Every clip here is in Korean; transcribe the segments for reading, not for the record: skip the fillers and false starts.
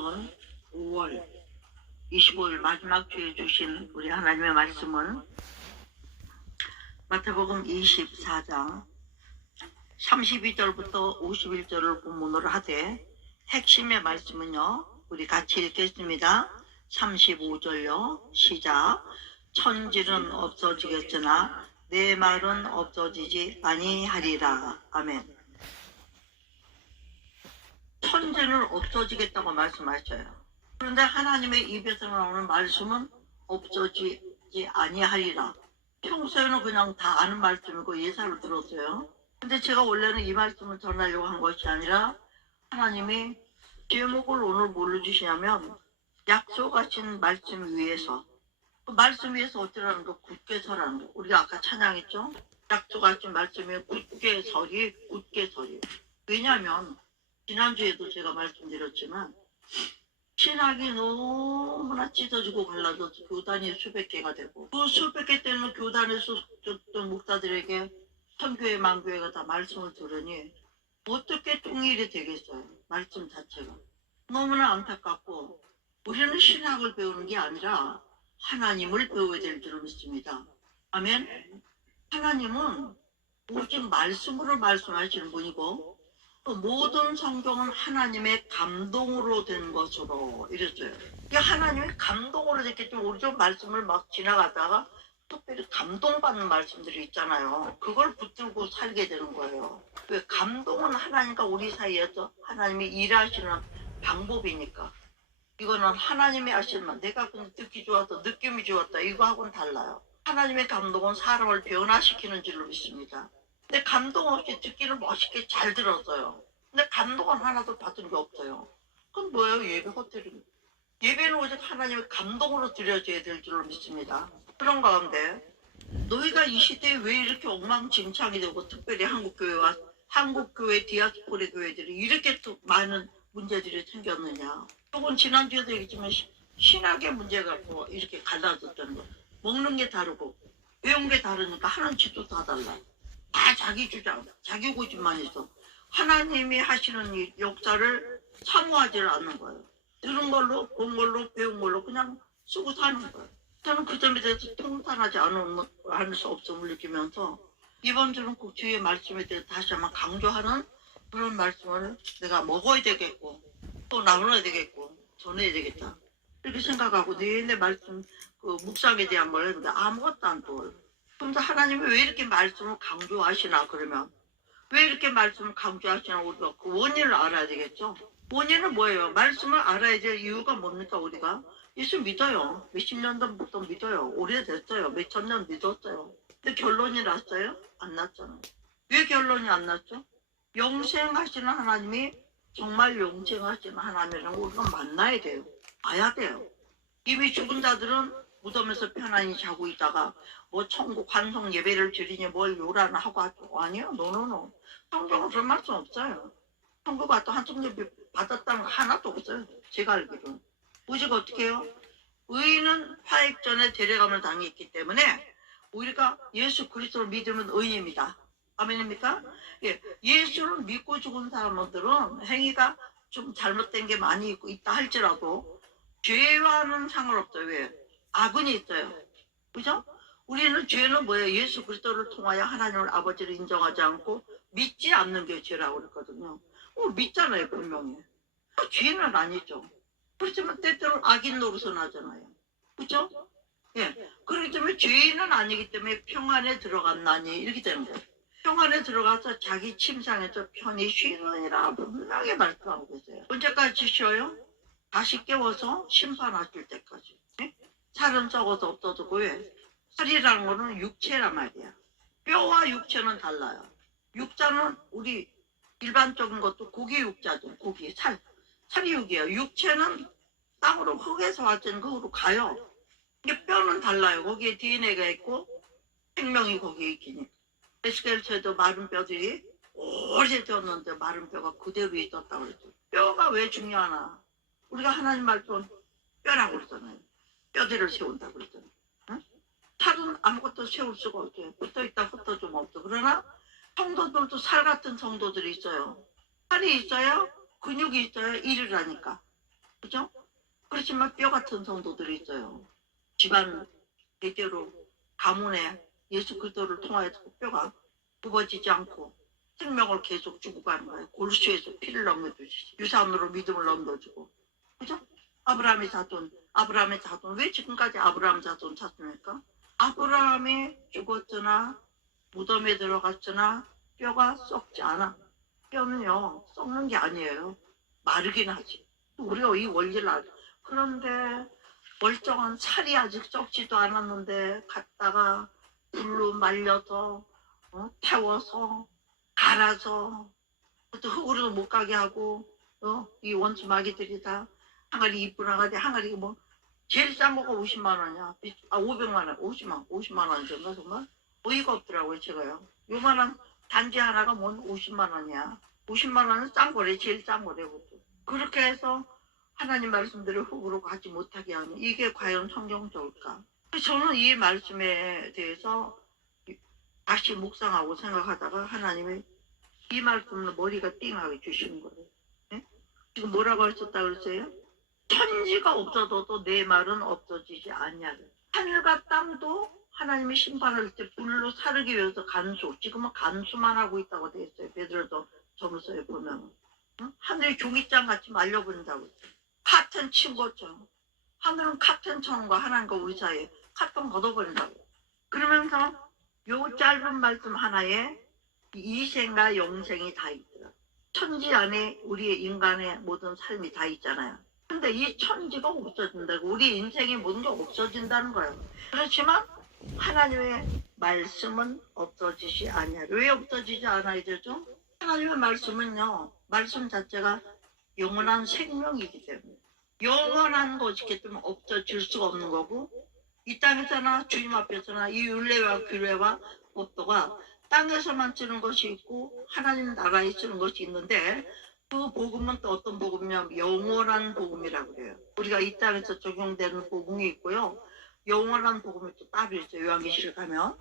2020년 5월 25일 마지막 주에 주신 우리 하나님의 말씀은 마태복음 24장 32절부터 51절을 본문으로 하되, 핵심의 말씀은요, 우리 같이 읽겠습니다. 35절요, 시작. 천지는 없어지겠으나 내 말은 없어지지 아니하리라. 아멘. 천지는 없어지겠다고 말씀하셔요. 그런데 하나님의 입에서 나오는 말씀은 없어지지 아니하리라. 평소에는 그냥 다 아는 말씀이고 예사를 들었어요. 근데 제가 원래는 이 말씀을 전하려고 한 것이 아니라, 하나님이 제목을 오늘 뭘로 주시냐면, 약속하신 말씀 위에서, 그 말씀 위에서 어쩌라는 거, 굳게 서라는 거. 우리가 아까 찬양했죠? 약속하신 말씀에 굳게 서리, 굳게 서리. 왜냐하면 지난주에도 제가 말씀드렸지만, 신학이 너무나 찢어지고 갈라져서 교단이 수백 개가 되고, 그 수백 개 때는 교단에 소속됐던 목사들에게 선교회 만교회가 다 말씀을 들으니 어떻게 통일이 되겠어요? 말씀 자체가 너무나 안타깝고, 우리는 신학을 배우는 게 아니라 하나님을 배워야 될 줄 믿습니다. 아멘. 하나님은 오직 말씀으로 말씀하시는 분이고, 모든 성경은 하나님의 감동으로 된 것으로 이랬어요. 하나님의 감동으로 됐기 때문에 우리 좀 말씀을 막 지나가다가 특별히 감동받는 말씀들이 있잖아요. 그걸 붙들고 살게 되는 거예요. 왜? 감동은 하나님과 우리 사이에서 하나님이 일하시는 방법이니까. 이거는 하나님이 하시는, 내가 그냥 듣기 좋았다, 느낌이 좋았다, 이거하고는 달라요. 하나님의 감동은 사람을 변화시키는 줄로 믿습니다. 근데 감동 없이 듣기를 멋있게 잘 들었어요. 근데 감동은 하나도 받은 게 없어요. 그건 뭐예요? 예배 호텔입니다. 예배는 오직 하나님의 감동으로 드려져야 될 줄로 믿습니다. 그런 가운데 너희가 이 시대에 왜 이렇게 엉망진창이 되고, 특별히 한국교회와 한국교회 디아스포라 교회들이 이렇게 또 많은 문제들이 생겼느냐. 혹은 지난주에도 얘기했지만 신학의 문제 갖고 이렇게 갈라졌다는 거. 먹는 게 다르고 배운 게 다르니까 하는 짓도 다 달라. 다 자기 주장, 자기 고집만 있어. 하나님이 하시는 이 역사를 사모하지를 않는 거예요. 들은 걸로, 본 걸로, 배운 걸로 그냥 쓰고 사는 거예요. 저는 그 점에 대해서 통탄하지 않을 수 없음을 느끼면서, 이번 주는 꼭 주의 말씀에 대해서 다시 한번 강조하는 그런 말씀을 내가 먹어야 되겠고, 또 나눠야 되겠고, 전해야 되겠다, 이렇게 생각하고 내내 말씀 묵상에 대한 걸 했는데 아무것도 안 떠올려. 그럼 하나님이 왜 이렇게 말씀을 강조하시나? 그러면 왜 이렇게 말씀을 강조하시나? 우리가 그 원인을 알아야 되겠죠. 원인은 뭐예요? 말씀을 알아야 될 이유가 뭡니까? 우리가 예수 믿어요. 몇십 년 전부터 믿어요. 오래됐어요. 몇천 년 믿었어요. 근데 결론이 났어요? 안 났잖아요. 왜 결론이 안 났죠? 영생하시는 하나님이 정말 영생하시는 하나님이라는 걸 우리가 만나야 돼요. 봐야 돼요. 이미 죽은 자들은 무덤에서 편안히 자고 있다가 뭐 천국 환송 예배를 드리니 뭘 요란을 하고 하죠. 아니요. 노노노. 성경은 그런 말씀 없어요. 천국 갔다 환송 예배 받았다는 거 하나도 없어요. 제가 알기로는. 오직 어떻게 해요? 의인은 화입 전에 데려감을 당했기 때문에 우리가 예수 그리스도를 믿으면 의인입니다. 아멘입니까? 예, 예수를 믿고 죽은 사람들은 행위가 좀 잘못된 게 많이 있다 할지라도 죄와는 상관없어요. 왜? 악은이 있어요. 그죠? 우리는 죄는 뭐예요? 예수 그리스도를 통하여 하나님을 아버지를 인정하지 않고 믿지 않는 게 죄라고 그랬거든요. 믿잖아요, 분명히. 죄는 아니죠. 그렇지만 때때로 악인 노릇은 하잖아요. 그죠? 예. 그렇기 때문에 죄인은 아니기 때문에 평안에 들어갔나니 이렇게 되는 거예요. 평안에 들어가서 자기 침상에서 편히 쉬느니라 분명히 말씀하고 계세요. 언제까지 쉬어요? 다시 깨워서 심판하실 때까지. 예? 살은 썩어서 없어지고, 왜? 살이라는 거는 육체란 말이야. 뼈와 육체는 달라요. 육자는 우리 일반적인 것도 고기 육자죠. 고기, 살이 육이에요. 육체는 땅으로 흙에서 왔던 흙으로 가요. 이게 뼈는 달라요. 거기에 DNA가 있고 생명이 거기에 있기니까. 에스겔처에도 마른 뼈들이 오래되었는데 마른 뼈가 그대로 있었다고 그랬죠. 뼈가 왜 중요하나? 우리가 하나님 말씀 뼈라고 그러잖아요. 뼈대를 세운다고 그러잖아요. 응? 살은 아무것도 세울 수가 없어요. 붙어있다 흩어지면 없어. 그러나 성도들도 살 같은 성도들이 있어요. 살이 있어야 근육이 있어야 일을 하니까. 그죠? 그렇지만 뼈 같은 성도들이 있어요. 집안 대대로 가문에 예수 그리스도를 통하여서 뼈가 굽어지지 않고 생명을 계속 주고 가는 거예요. 골수에서 피를 넘겨주시지. 유산으로 믿음을 넘겨주고. 그죠? 아브라함의 자손. 왜 지금까지 아브라함 자손 찾습니까? 아브라함이 죽었으나 무덤에 들어갔으나 뼈가 썩지 않아. 뼈는요, 썩는 게 아니에요. 마르긴 하지. 우리가 이 원리를 알죠. 그런데 멀쩡한 살이 아직 썩지도 않았는데 갔다가 불로 말려서 태워서 갈아서 또 흙으로도 못 가게 하고 이 원수 마귀들이 다 항아리 이쁜 항아리 항아리 뭐 제일 싼 거가 50만 원이야. 500만 원, 50만 원 정도 정말 어이가 없더라고요 제가요. 요만한 단지 하나가 뭔 50만 원이야. 50만 원은 싼 거래. 제일 싼 거래. 그것도. 그렇게 해서 하나님 말씀대로 흙으로 가지 못하게 하는 이게 과연 성경적일까? 저는 이 말씀에 대해서 다시 묵상하고 생각하다가 하나님이 이 말씀은 머리가 띵하게 주시는 거예요. 네? 지금 뭐라고 하셨다 그랬어요? 천지가 없어도 내 말은 없어지지 않냐. 하늘과 땅도 하나님이 심판할 때 불로 사르기 위해서 간수. 지금은 간수만 하고 있다고 돼 있어요. 베드로도 점서에 보면 하늘이 종이장 같이 말려버린다고 했어요. 카튼 친 것처럼. 하늘은 카튼 쳐는 거 하나님과 우리 사이에 카튼 걷어버린다고. 그러면서 요 짧은 말씀 하나에 이생과 영생이 다 있더라. 천지 안에 우리의 인간의 모든 삶이 다 있잖아요. 근데 이 천지가 없어진다고. 우리 인생의 모든 게 없어진다는 거예요. 그렇지만 하나님의 말씀은 없어지지 않냐. 왜 없어지지 않아야 되죠? 하나님의 말씀은요. 말씀 자체가 영원한 생명이기 때문에. 영원한 것이기 때문에 없어질 수가 없는 거고 이 땅에서나 주님 앞에서나 이 율례와 규례와 법도가 땅에서만 쓰는 것이 있고 하나님 나라에 쓰는 것이 있는데 그 복음은 또 어떤 복음이냐면 영원한 복음이라고 그래요. 우리가 이 땅에서 적용되는 복음이 있고요. 영원한 복음이 또 따로 있어요. 요한계시록 가면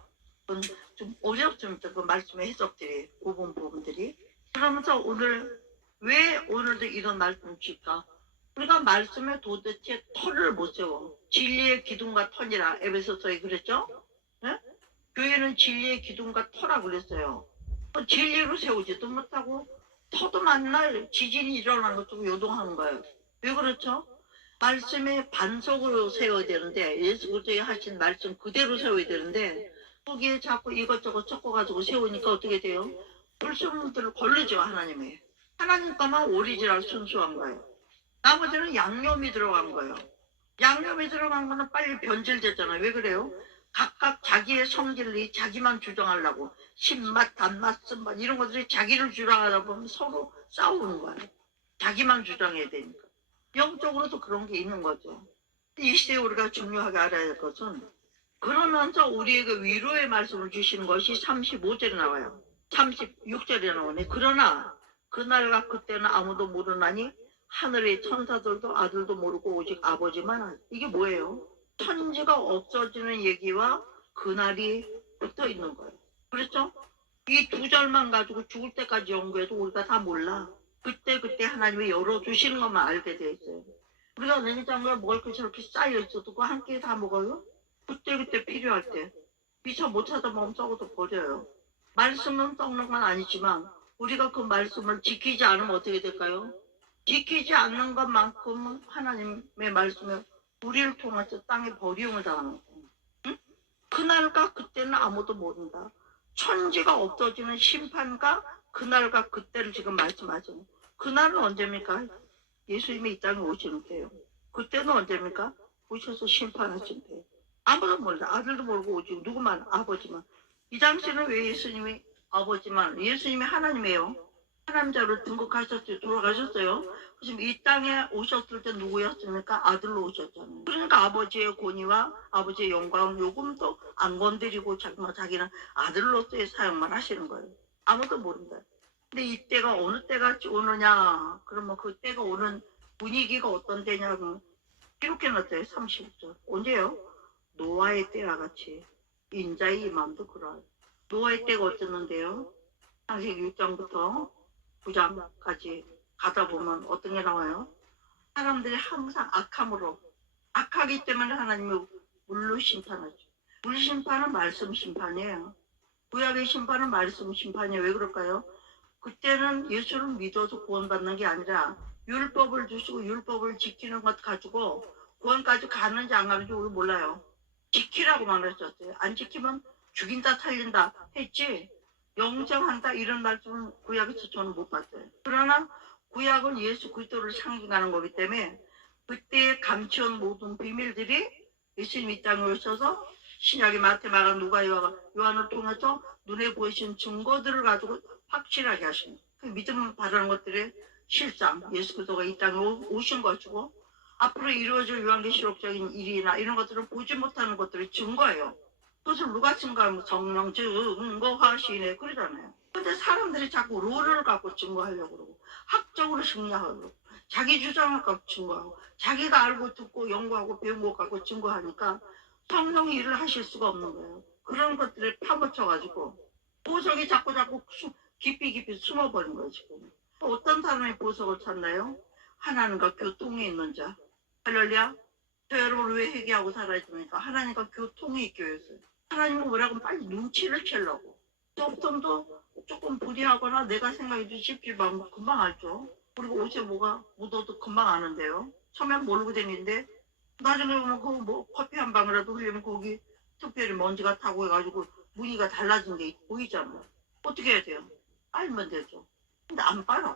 그건 좀 어렵습니다. 그 말씀의 해석들이 부분들이. 그러면서 오늘 왜 오늘도 이런 말씀을 줄까? 우리가 말씀에 도대체 털을 못 세워. 진리의 기둥과 턴이라 에베소서에 그랬죠? 네? 교회는 진리의 기둥과 터라고 그랬어요. 진리로 세우지도 못하고 터도 만날 지진이 일어나는 것도 요동하는 거예요. 왜 그렇죠? 말씀의 반석으로 세워야 되는데 예수 그리스도의 하신 말씀 그대로 세워야 되는데 거기에 자꾸 이것저것 섞어가지고 세우니까 어떻게 돼요? 불순물들을 걸르죠 하나님이. 하나님 것만 오리지널 순수한 거예요. 나머지는 양념이 들어간 거예요. 양념이 들어간 거는 빨리 변질됐잖아요. 왜 그래요? 각각 자기의 성질이 자기만 주장하려고 신맛, 단맛, 쓴맛 이런 것들이 자기를 주장하다 보면 서로 싸우는 거예요. 자기만 주장해야 되니까. 영적으로도 그런 게 있는 거죠. 이 시대에 우리가 중요하게 알아야 할 것은 그러면서 우리에게 위로의 말씀을 주시는 것이 35절에 나와요. 36절에 나오네. 그러나 그날과 그때는 아무도 모르나니 하늘의 천사들도 아들도 모르고 오직 아버지만 알고. 이게 뭐예요? 천지가 없어지는 얘기와 그날이 붙어 있는 거예요. 그렇죠? 이 두 절만 가지고 죽을 때까지 연구해도 우리가 다 몰라. 그때 하나님이 열어주시는 것만 알게 돼 있어요. 우리가 냉장고에 먹을 것이 저렇게 쌓여 있어도 그거 한 끼 다 먹어요? 그때 필요할 때. 미처 못 찾아보면 썩어도 버려요. 말씀은 썩는 건 아니지만 우리가 그 말씀을 지키지 않으면 어떻게 될까요? 지키지 않는 것만큼은 하나님의 말씀에 우리를 통해서 땅에 버리움을 당하는 거예요. 응? 그날과 그때는 아무도 모른다. 천지가 없어지는 심판과 그날과 그때를 지금 말씀하시는. 그날은 언제입니까? 예수님이 이 땅에 오시는 때요. 그때는 언제입니까? 오셔서 심판하신대요. 아무도 몰라. 아들도 모르고 오직 누구만 아버지만. 이 당시에는 왜 예수님이 아버지만 예수님이 하나님이에요. 하나님자로 등극하셨어요. 돌아가셨어요. 지금 이 땅에 오셨을 때 누구였습니까? 아들로 오셨잖아요. 그러니까 아버지의 권위와 아버지의 영광 요금도 안 건드리고 자기는 아들로서의 사용만 하시는 거예요. 아무도 모른다. 근데 이때가 어느 때가 오느냐? 그러면 그 때가 오는 분위기가 어떤 때냐고 이렇게 놨어요. 30절. 언제요? 노아의 때와 같이 인자의 임함도 그러하여. 노아의 때가 어땠는데요? 창세기 6장부터 9장까지 가다 보면 어떤 게 나와요? 사람들이 항상 악하기 때문에 하나님이 물로 심판하죠. 물 심판은 말씀 심판이에요. 구약의 심판은 말씀 심판이에요. 왜 그럴까요? 그때는 예수를 믿어서 구원받는 게 아니라 율법을 주시고 율법을 지키는 것 가지고 구원까지 가는지 안 가는지 우리 몰라요. 지키라고만 하셨어요. 안 지키면 죽인다 살린다 했지 영정한다 이런 말씀은 구약에서 저는 못 봤어요. 그러나 구약은 예수 그리스도를 상징하는 거기 때문에 그때 감추온 모든 비밀들이 예수님 이 땅에 오셔서 신약의 마태, 마가, 누가, 요한을 통해서 눈에 보이신 증거들을 가지고 확실하게 하시는 그 믿음을 바라는 것들의 실상 예수 그리스도가 이 땅에 오신 것이고 앞으로 이루어질 요한계시록적인 일이나 이런 것들을 보지 못하는 것들이 증거예요. 그것을 누가 증거하면 성령 증거하시네 그러잖아요. 근데 사람들이 자꾸 롤을 갖고 증거하려고 그러고 학적으로 승리하려고 자기 주장을 갖고 증거하고 자기가 알고 듣고 연구하고 배운 것 갖고 증거하니까 성령이 일을 하실 수가 없는 거예요. 그런 것들을 파묻혀가지고 보석이 자꾸 깊이 숨어버린 거예요. 지금 어떤 사람이 보석을 찾나요? 하나님과 교통이 있는 자. 할렐루야. 저 여러분 왜 회개하고 살아야 됩니까? 하나님과 교통이 있기 위해서요. 하나님은 뭐라고 빨리 눈치를 채려고. 조금도 조금 불이하거나 내가 생각해도 쉽지 않으면 금방 알죠. 그리고 옷에 뭐가 묻어도 금방 아는데요. 처음엔 모르고 다니는데 나중에 보면 그 뭐 커피 한 방이라도 흘리면 거기 특별히 먼지가 타고 해가지고 무늬가 달라진 게 보이잖아요. 어떻게 해야 돼요? 빨면 되죠. 근데 안 빨아.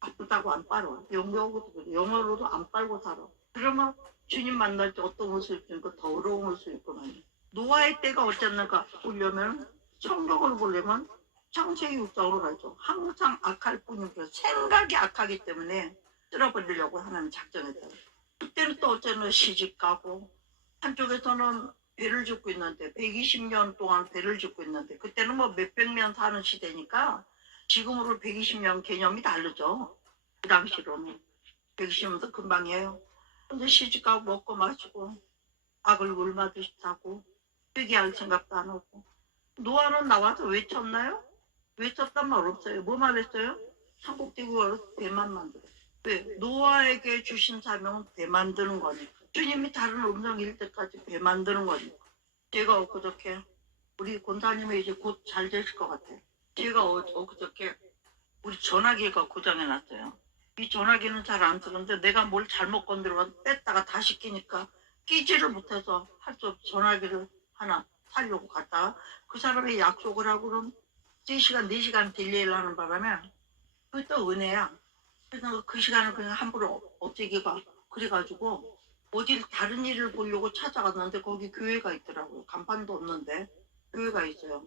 아프다고 안 빨아. 영어로도 그래. 영어로도 안 빨고 살아. 그러면 주님 만날 때 어떤 옷을 입고 더러운 옷을 입고 말이야. 노아의 때가 어땠는가 보려면 성경을 보려면 창세기 6장으로 가죠. 항상 악할 뿐이고 생각이 악하기 때문에 쓸어버리려고 하나님 작정했어요. 그때는 또 어쩌면 시집가고 한쪽에서는 배를 짓고 있는데 120년 동안 배를 짓고 있는데 그때는 뭐 몇백 년 사는 시대니까 지금으로 120년 개념이 다르죠. 그 당시로는 120년도 금방이에요. 근데 시집가고 먹고 마시고 악을 물마듯이 사고 회개할 생각도 안 하고 노아는 나와서 외쳤나요? 외쳤단 말 없어요. 뭐 말했어요? 삼국지구로 배만 만들어. 왜? 노아에게 주신 사명은 배 만드는 거니까. 주님이 다른 음성 일 때까지 배 만드는 거니까. 제가 엊그저께 우리 권사님이 이제 곧 잘 되실 것 같아요. 제가 엊그저께 우리 전화기가 고장해놨어요. 이 전화기는 잘 안 쓰는데 내가 뭘 잘못 건드려서 뺐다가 다시 끼니까 끼지를 못해서 할 수 없이 전화기를 하나 사려고 갔다가 그 사람이 약속을 하고 그럼 3시간, 4시간 딜레이를 하는 바람에 그게 또 은혜야. 그래서 그 시간을 그냥 함부로 없애기가 그래가지고 어딜 다른 일을 보려고 찾아갔는데 거기 교회가 있더라고요. 간판도 없는데 교회가 있어요.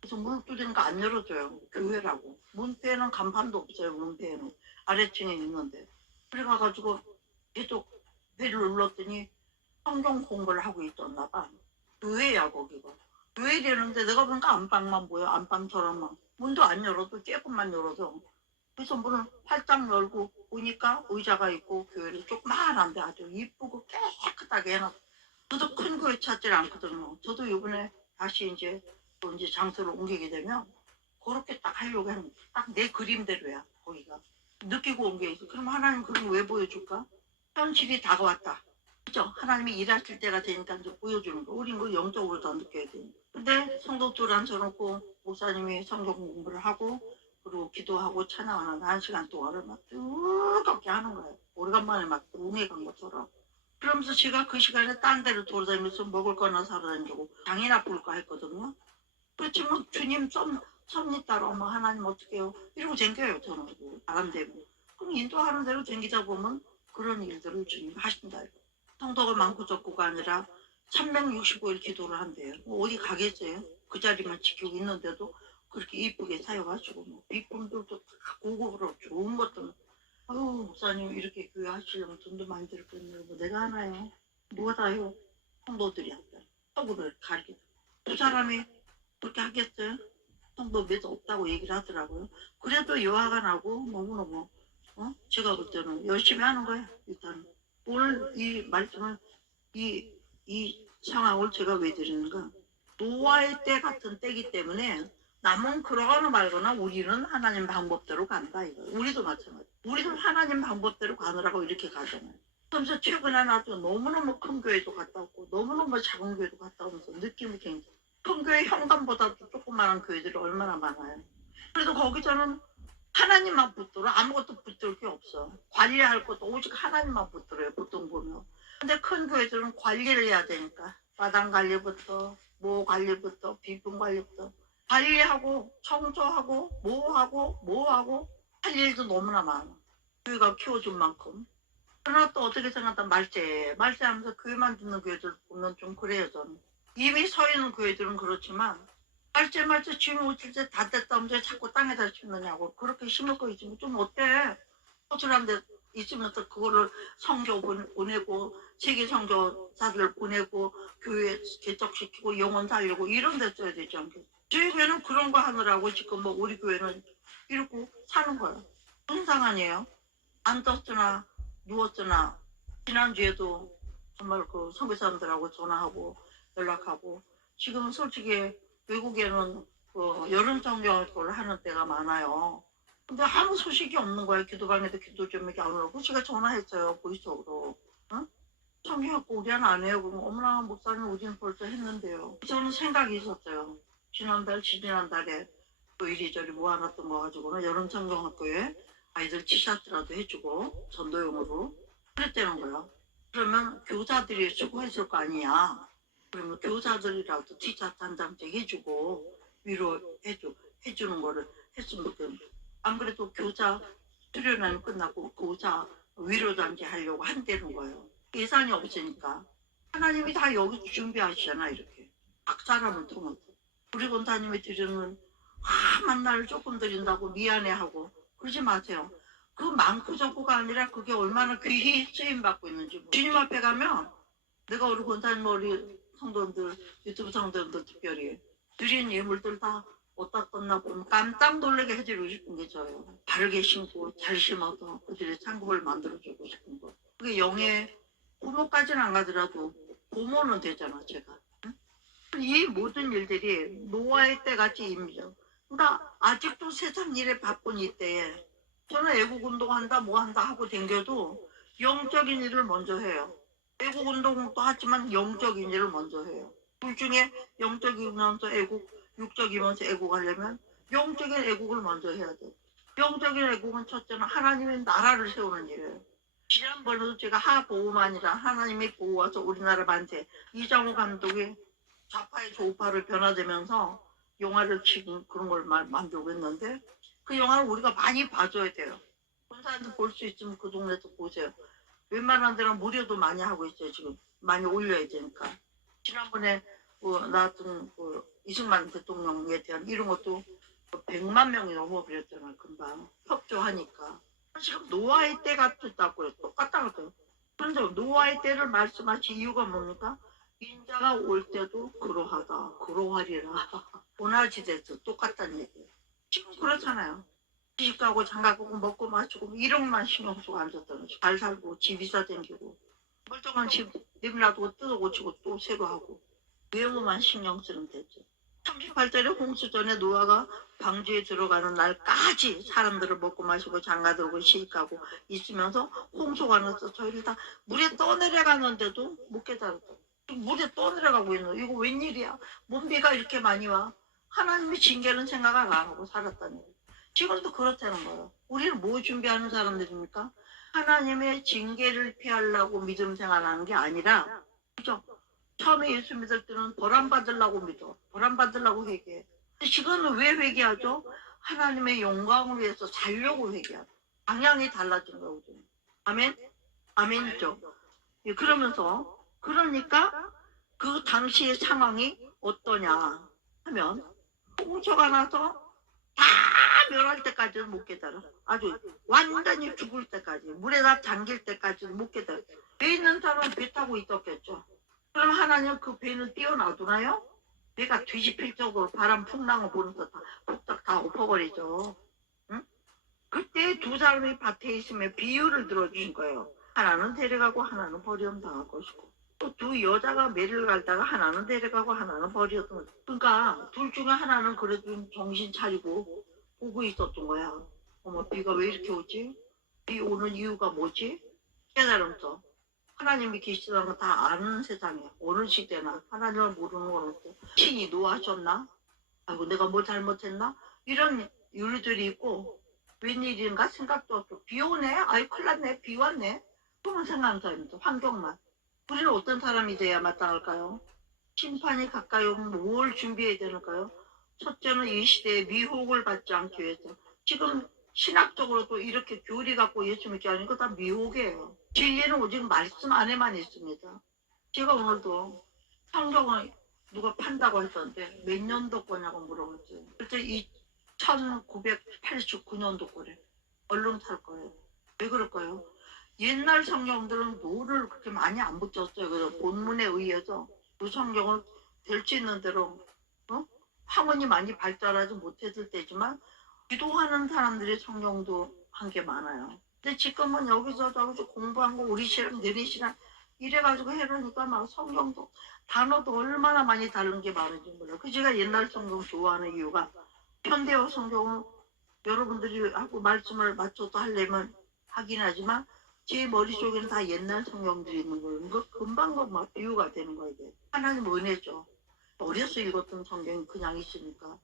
그래서 문 두드리니까 안 열어줘요. 교회라고. 문패에는 간판도 없어요. 문패에는. 아래층에 있는데. 그래가지고 계속 배를 눌렀더니 성경 공부를 하고 있었나 봐. 교회야 거기가. 교회 되는데 내가 보니까 안방만 보여. 안방처럼만. 문도 안 열어도 조금만 열어서. 그래서 문을 활짝 열고 보니까 의자가 있고 교회를 조그만한데 아주 이쁘고 깨끗하게 해놨어. 저도 큰 교회 찾질 않거든요. 저도 이번에 다시 이제 또 이제 장소를 옮기게 되면 그렇게 딱 하려고 하는 딱 내 그림대로야 거기가. 느끼고 온 게 있어. 그럼 하나님 그걸 왜 보여줄까? 현실이 다가왔다. 그죠? 하나님이 일하실 때가 되니까 이제 보여주는 거. 우린 그 영적으로 더 느껴야 되니까. 근데 성도들 앉혀놓고 목사님이 성경 공부를 하고 그리고 기도하고 찬양하는 1시간 동안을 막 뜨겁게 하는 거예요. 오래간만에 막 웅에 간 것처럼. 그러면서 제가 그 시간에 딴 데를 돌아다니면서 먹을 거나 사러 다니고 장이나 볼까 했거든요. 그렇지만 주님 섭리 따라 뭐 하나님 어떻게 해요? 이러고 쟁겨요 저는. 바람대고. 그럼 인도하는 대로 쟁기다 보면 그런 일들을 주님 하신다. 성도가 많고 적고가 아니라 365일 기도를 한대요. 뭐 어디 가겠어요? 그 자리만 지키고 있는데도 그렇게 이쁘게 사용하시고 뭐 비품들도 다 고급으로 좋은 것들. 아유 목사님 이렇게 교회 하시려면 돈도 많이 들었겠네요. 뭐 내가 하나요? 누가 다 해요? 성도들이 한다. 성도를 가르쳐. 두 사람이 그렇게 하겠어요? 성도 몇 없다고 얘기를 하더라고요. 그래도 여화가 나고 너무너무 제가 볼 때는 열심히 하는 거예요. 일단 오늘 이 말씀을 이 상황을 제가 왜 드리는가? 노아의 때 같은 때기 때문에 남은 그러거나 말거나 우리는 하나님 방법대로 간다 이거. 우리도 마찬가지. 우리도 하나님 방법대로 가느라고 이렇게 가잖아요. 그러면서 최근에 나도 너무너무 큰 교회도 갔다 왔고 너무너무 작은 교회도 갔다 오면서 느낌이 굉장히 큰 교회 현관보다도 조그마한 교회들이 얼마나 많아요. 그래도 거기서는 하나님만 붙들어. 아무것도 붙들 게 없어. 관리할 것도 오직 하나님만 붙들어요. 보통 보면. 근데 큰 교회들은 관리를 해야 되니까 마당 관리부터 뭐 관리부터 비품 관리부터 관리하고 청소하고 뭐하고 할 일도 너무나 많아. 교회가 키워준 만큼. 그러나 또 어떻게 생각하다 말세하면서 교회만 듣는 교회들 보면 좀 그래요 저는. 이미 서 있는 교회들은 그렇지만 말째 지금 오칠 때 다 됐다 하면서 자꾸 땅에다 심느냐고. 그렇게 심을 거 있으면 좀 어때? 호출한데 있으면서 그거를 성교 보내고 세계 성교사들 보내고 교회 개척시키고 영혼 살리고 이런 데 써야 되지 않겠어? 저희 교회는 그런 거 하느라고 지금 뭐 우리 교회는 이러고 사는 거예요. 항상 아니에요. 앉았으나 누웠으나 지난주에도 정말 그 선교사님들하고 전화하고 연락하고 지금 솔직히 외국에는 그 여름 성경을 하는 때가 많아요. 근데 아무 소식이 없는 거예요. 기도방에도 기도 제목이 안 오고 제가 전화했어요. 보이스톡으로. 응? 성경학고 우리 안 해요. 그럼 어머나 목사님 우리는 벌써 했는데요. 저는 생각이 있었어요. 지난달에 또 이리저리 모아놨던 거 가지고는 여름 성경학교에 아이들 티셔츠라도 해주고 전도용으로 그랬다는 거예요. 그러면 교사들이 수고했을 거 아니야. 그러면 교사들이라도 티셔츠 한 장씩 해주고 해주는 거를 했으면 좋겠는데 안 그래도 교사 수련회는 끝나고 교사 위로단지 하려고 한다는 거예요. 예산이 없으니까 하나님이 다 여기 준비하시잖아. 이렇게 각 사람을 통해서 우리 권사님이 드리는 만날 조금 드린다고 미안해하고 그러지 마세요. 그 많고 적고가 아니라 그게 얼마나 귀히 쓰임받고 있는지. 주님 앞에 가면 내가 우리 권사님 우리 성도들 유튜브 성도들 특별히 드린 예물들 다 어디다 떴나 보면 깜짝 놀라게 해주고 싶은 게 저예요. 바르게 심고 잘 심어서 그들의 창급을 만들어주고 싶은 거. 그게 영의 부모까지는 안 가더라도 고모는 되잖아 제가. 응? 이 모든 일들이 노아의 때같이 임죠. 그러니까 아직도 세상 일에 바쁜 이때에 저는 애국운동한다 뭐한다 하고 댕겨도 영적인 일을 먼저 해요. 애국운동도 하지만 영적인 일을 먼저 해요. 둘 중에 영적이면서 애국, 육적이면서 애국하려면 영적인 애국을 먼저 해야 돼. 영적인 애국은 첫째는 하나님의 나라를 세우는 일이에요. 지난번에도 제가 하보호만이라 하나님의 보호와서 우리나라 만세 이장호 감독이 좌파에서 우파를 변화되면서 영화를 지금 그런 걸 만들고 있는데 그 영화를 우리가 많이 봐줘야 돼요. 본 사람들 볼 수 있으면 그 동네에서 보세요. 웬만한 데는 무료도 많이 하고 있어요. 지금 많이 올려야 되니까. 지난번에 나왔던 이승만 대통령에 대한 이런 것도 100만 명이 넘어버렸잖아요. 금방 협조하니까. 지금 노아의 때가 됐다고요. 똑같다고요. 그런데 노아의 때를 말씀하신 이유가 뭡니까? 인자가 올 때도 그러하다. 그러하리라. 고나지대도 똑같다는 얘기예요. 지금 그렇잖아요. 시집가고 장가가고 먹고 마시고 이런만 신경 쓰고 앉았다는 거지. 잘 살고 집 이사 댕기고 멀쩡한 집 내놔두고 뜯어 고치고 또 새로 하고 외모만 신경 쓰는 데지. 38절에 홍수 전에 노아가 방주에 들어가는 날까지 사람들을 먹고 마시고 장가 들고 시집가고 있으면서 홍수가 나서 저희를 다 물에 떠내려가는데도 못 깨달았다. 물에 떠내려가고 있는 이거 웬일이야. 몸비가 이렇게 많이 와. 하나님의 징계는 생각을 안 하고 살았다는 거예요. 지금도 그렇다는 거예요. 우리는 뭐 준비하는 사람들입니까? 하나님의 징계를 피하려고 믿음 생활하는 게 아니라 그죠? 처음에 예수 믿을 때는 벌안 받으려고 믿어. 벌안 받으려고 회개해. 근데 지금은 왜 회개하죠? 하나님의 영광을 위해서 살려고 회개하죠. 방향이 달라진 거거든요. 아멘? 아멘이죠. 예, 그러니까 그 당시의 상황이 어떠냐 하면 홍수가 나서 다 멸할 때까지는 못 깨달아. 아주 완전히 죽을 때까지 물에다 잠길 때까지는 못 깨달아. 배 있는 사람은 배 타고 있었겠죠. 그럼 하나님 그 배는 띄워놔두나요? 배가 뒤집힐 적으로 바람 풍랑을 보면서 다 폭삭 다 엎어버리죠. 응? 그때 두 사람이 밭에 있으면 비유를 들어주신 거예요. 하나는 데려가고 하나는 버리움 당할 것이고. 또 두 여자가 매를 갈다가 하나는 데려가고 하나는 버렸던 거야. 그러니까 둘 중에 하나는 그래도 정신 차리고 보고 있었던 거야. 어머, 비가 왜 이렇게 오지? 비 오는 이유가 뭐지? 깨달음서. 하나님이 계시다는 거 다 아는 세상이야. 어느 시대나 하나님을 모르는 건 없어. 신이 노하셨나? 아이고 내가 뭐 잘못했나? 이런 유리들이 있고 웬일인가 생각도 없고 비 오네? 아이 큰일 났네. 비 왔네. 그만 생각하는 사람이죠. 환경만. 우리는 어떤 사람이 돼야 마땅할까요? 심판이 가까이 오면 뭘 준비해야 되는가요? 첫째는 이 시대에 미혹을 받지 않기 위해서. 지금 신학적으로도 이렇게 교리 갖고 예수 믿기 하는 거 다 미혹이에요. 진리는 오직 말씀 안에만 있습니다. 제가 오늘도 성경을 누가 판다고 했었는데 몇 년도 거냐고 물어봤어요. 그때 1989년도 거래. 얼른 살 거예요. 왜 그럴까요? 옛날 성경들은 노를 그렇게 많이 안 붙였어요. 그래서 본문에 의해서 그 성경을 될 수 있는 대로 학문이 많이 발달하지 못했을 때지만 기도하는 사람들의 성경도 한 게 많아요. 근데 지금은 여기서 저기서 공부한 거 우리 시랑 너네 시랑 이래가지고 해보니까 막 성경도 단어도 얼마나 많이 다른 게 많은지 몰라요. 그 제가 옛날 성경 좋아하는 이유가 현대어 성경은 여러분들이 하고 말씀을 맞춰서 하려면 하긴 하지만 제 머릿속에는 다 옛날 성경들이 있는 거예요. 그 금방 막 비유가 되는 거예요. 이게. 하나님 은혜죠. 어려서 읽었던 성경이 그냥 있으니까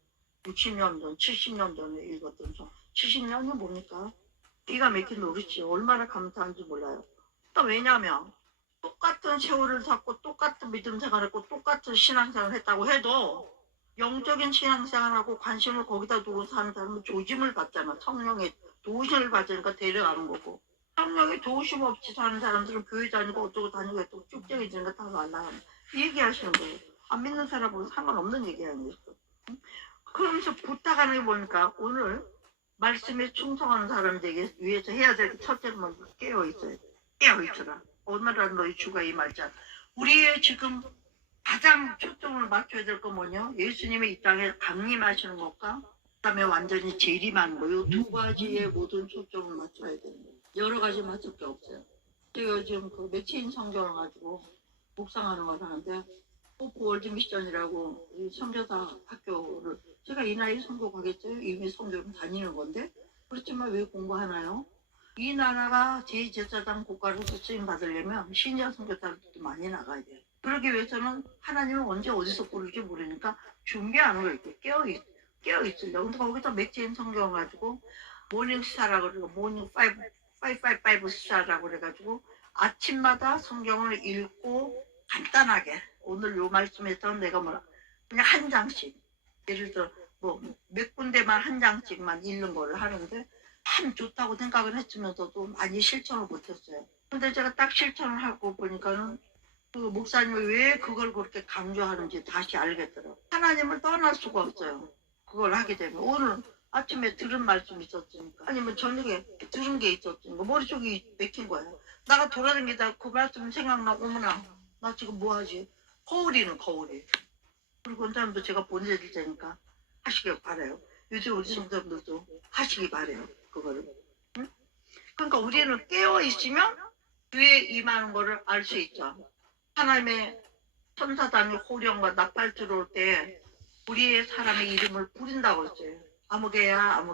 60년 전, 70년 전에 읽었던 성경. 70년이 뭡니까? 기가 막힌 노릇이 얼마나 감사한지 몰라요. 또 왜냐하면 똑같은 세월을 샀고 똑같은 믿음 생활했고 똑같은 신앙생활을 했다고 해도 영적인 신앙생활하고 관심을 거기다 두고 사는 사람은 조짐을 받잖아. 성령의 도우심을 받으니까 데려가는 거고 성령의 도우심 없이 사는 사람들은 교회 다니고 어쩌고 다니고 또 쭉정해지는 거 다 날라가는 얘기하시는 거예요. 안 믿는 사람하고 상관없는 얘기 아니겠어. 그러면서 부탁하는 게 보니까 오늘 말씀에 충성하는 사람들에게 위해서 해야 될 첫째는 먼저 깨어있어야 돼. 깨어있어라. 오늘은 너희 주가 이 말자. 우리의 지금 가장 초점을 맞춰야 될 건 뭐냐? 예수님의 이 땅에 강림하시는 것과 그다음에 완전히 재림하는 거. 이 두 가지의 모든 초점을 맞춰야 되는 거예요. 여러 가지 맞출 게 없어요. 제가 요즘 그 매체인 성경을 가지고 묵상하는 걸 하는데 호프 월드미션이라고 이 선교사 학교를 제가 이 나이에 선교 가겠어요? 이미 선교를 다니는 건데 그렇지만 왜 공부하나요? 이 나라가 제 제사장 국가로서 쓰임 받으려면 시니어 선교사들도 많이 나가야 돼요. 그러기 위해서는 하나님은 언제 어디서 부를지 모르니까 준비하는 거 이렇게 깨어있으려고. 근데 거기서 맥체인 성경을 가지고 모닝스타라고 그러고 모닝 555 스타라고 그래가지고 아침마다 성경을 읽고 간단하게 오늘 요 말씀에서 내가 뭐라 그냥 한 장씩 예를 들어 뭐 몇 군데만 한 장씩만 읽는 거를 하는데 참 좋다고 생각을 했으면서도 많이 실천을 못했어요. 근데 제가 딱 실천을 하고 보니까는 그 목사님이 왜 그걸 그렇게 강조하는지 다시 알겠더라고요. 하나님을 떠날 수가 없어요. 그걸 하게 되면 오늘 아침에 들은 말씀이 있었으니까 아니면 저녁에 들은 게 있었으니까 머릿속이 맥힌 거예요. 나가 돌아다니다 그 말씀 생각나고 어머나 나 지금 뭐 하지? 거울이. 그리고 원장님도 제가 보내드릴 테니까 하시길 바라요. 요즘 우리 성도들도 하시기 바라요. 그거를. 응? 그러니까 우리는 깨어있으면 뒤에 임하는 거를 알 수 있죠. 하나님의 천사단이 호령과 나팔 들어올 때 우리의 사람의 이름을 부른다고 했어요. 아무개야.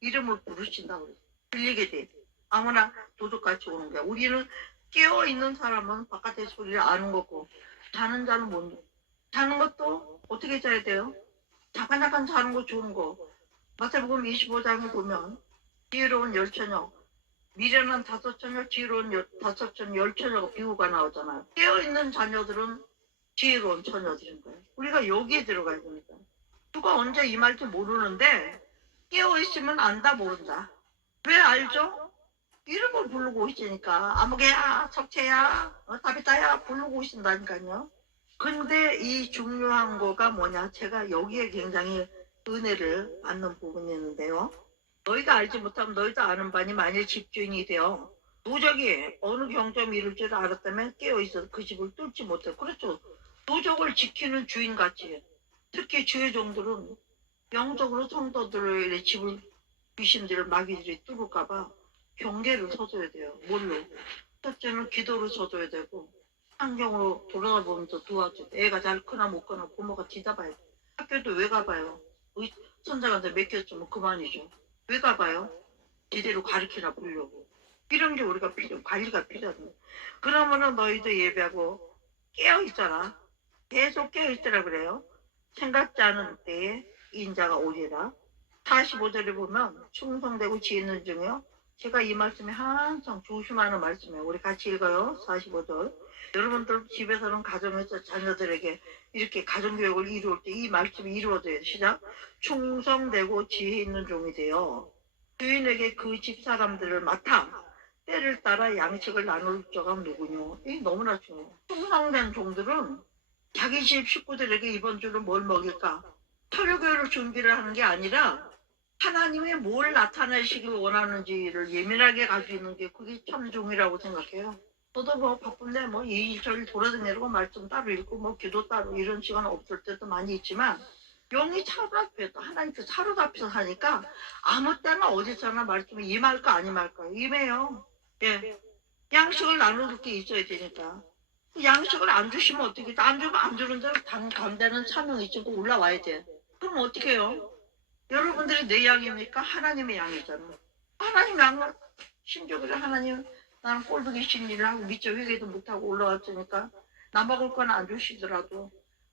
이름을 부르신다고 그랬어요. 들리게 돼. 아무나 도둑같이 오는 거야. 우리는 깨어있는 사람은 바깥의 소리를 아는 거고 자는 자는 못 자는 것도 어떻게 자야 돼요? 잠깐 자는 거 좋은 거. 마태복음 25장에 보면 지혜로운 열처녀, 미련한 다섯 처녀, 지혜로운 다섯 처녀, 열 처녀가 비유가 나오잖아요. 깨어있는 자녀들은 지혜로운 처녀들인 거예요. 우리가 여기에 들어가야 되니까. 누가 언제 임할지 모르는데 깨어있으면 안다 모른다. 왜 알죠? 이름을 부르고 있으니까 아무개야, 석채야, 다비타야 부르고 있다니까요. 근데 이 중요한 거가 뭐냐? 제가 여기에 굉장히 은혜를 받는 부분이 있는데요. 너희가 알지 못하면 너희도 아는 바니 만일 집주인이 되어 도적이 어느 경점이 이룰 줄 알았다면 깨어있어 그 집을 뚫지 못해. 그렇죠. 도적을 지키는 주인같이 특히 주의 종들은 영적으로 성도들의 집을 귀신들을 마귀들이 뚫을까봐 경계를 서줘야 돼요. 뭘로? 첫째는 기도를 서줘야 되고 환경으로 돌아보면서 도와줘. 애가 잘 크나 못 크나 부모가 뒤다봐요. 학교도 왜 가봐요? 선생한테 맡겼으면 그만이죠. 왜 가봐요? 제대로 가르치나 보려고. 이런 게 우리가 관리가 필요하다. 그러면은 너희도 예배하고 깨어있잖아. 계속 깨어있으라 그래요. 생각지 않은 때에 인자가 오리라. 45절에 보면 충성되고 지혜 있는 중이요. 제가 이 말씀에 항상 조심하는 말씀이에요. 우리 같이 읽어요. 45절. 여러분들 집에서는 가정에서 자녀들에게 이렇게 가정교육을 이루을 때 이 말씀이 이루어져요. 시작. 충성되고 지혜 있는 종이 되어 주인에게 그 집 사람들을 맡아 때를 따라 양식을 나눌 자가 누구뇨. 이게 너무나 중요해요. 충성된 종들은 자기 집 식구들에게 이번 주는 뭘 먹일까? 터교교를 준비를 하는 게 아니라 하나님이 뭘 나타내시길 원하는지를 예민하게 가지고 있는 게 그게 참 종이라고 생각해요. 저도 뭐 바쁜데 뭐 이리저리 돌아다니고 말씀 따로 읽고 뭐 기도 따로 이런 시간 없을 때도 많이 있지만 영이 차로잡혀서 하나님 그 차로잡혀서 사니까 아무 때나 어디서나 말씀이 임할까 안 임할까 임해요. 예, 양식을 나눌 게 있어야 되니까 양식을 안 주시면 어떻게 안 주면 안 주는 대로 감대는 사명이 있고 올라와야 돼. 그럼 어떻게 해요? 여러분들이 내 양입니까? 하나님의 양이잖아. 하나님 양은 심지어 그래 하나님 나는 꼴보기 싫은 일을 하고 미처 회개도 못하고 올라왔으니까 나 먹을 건 안 주시더라도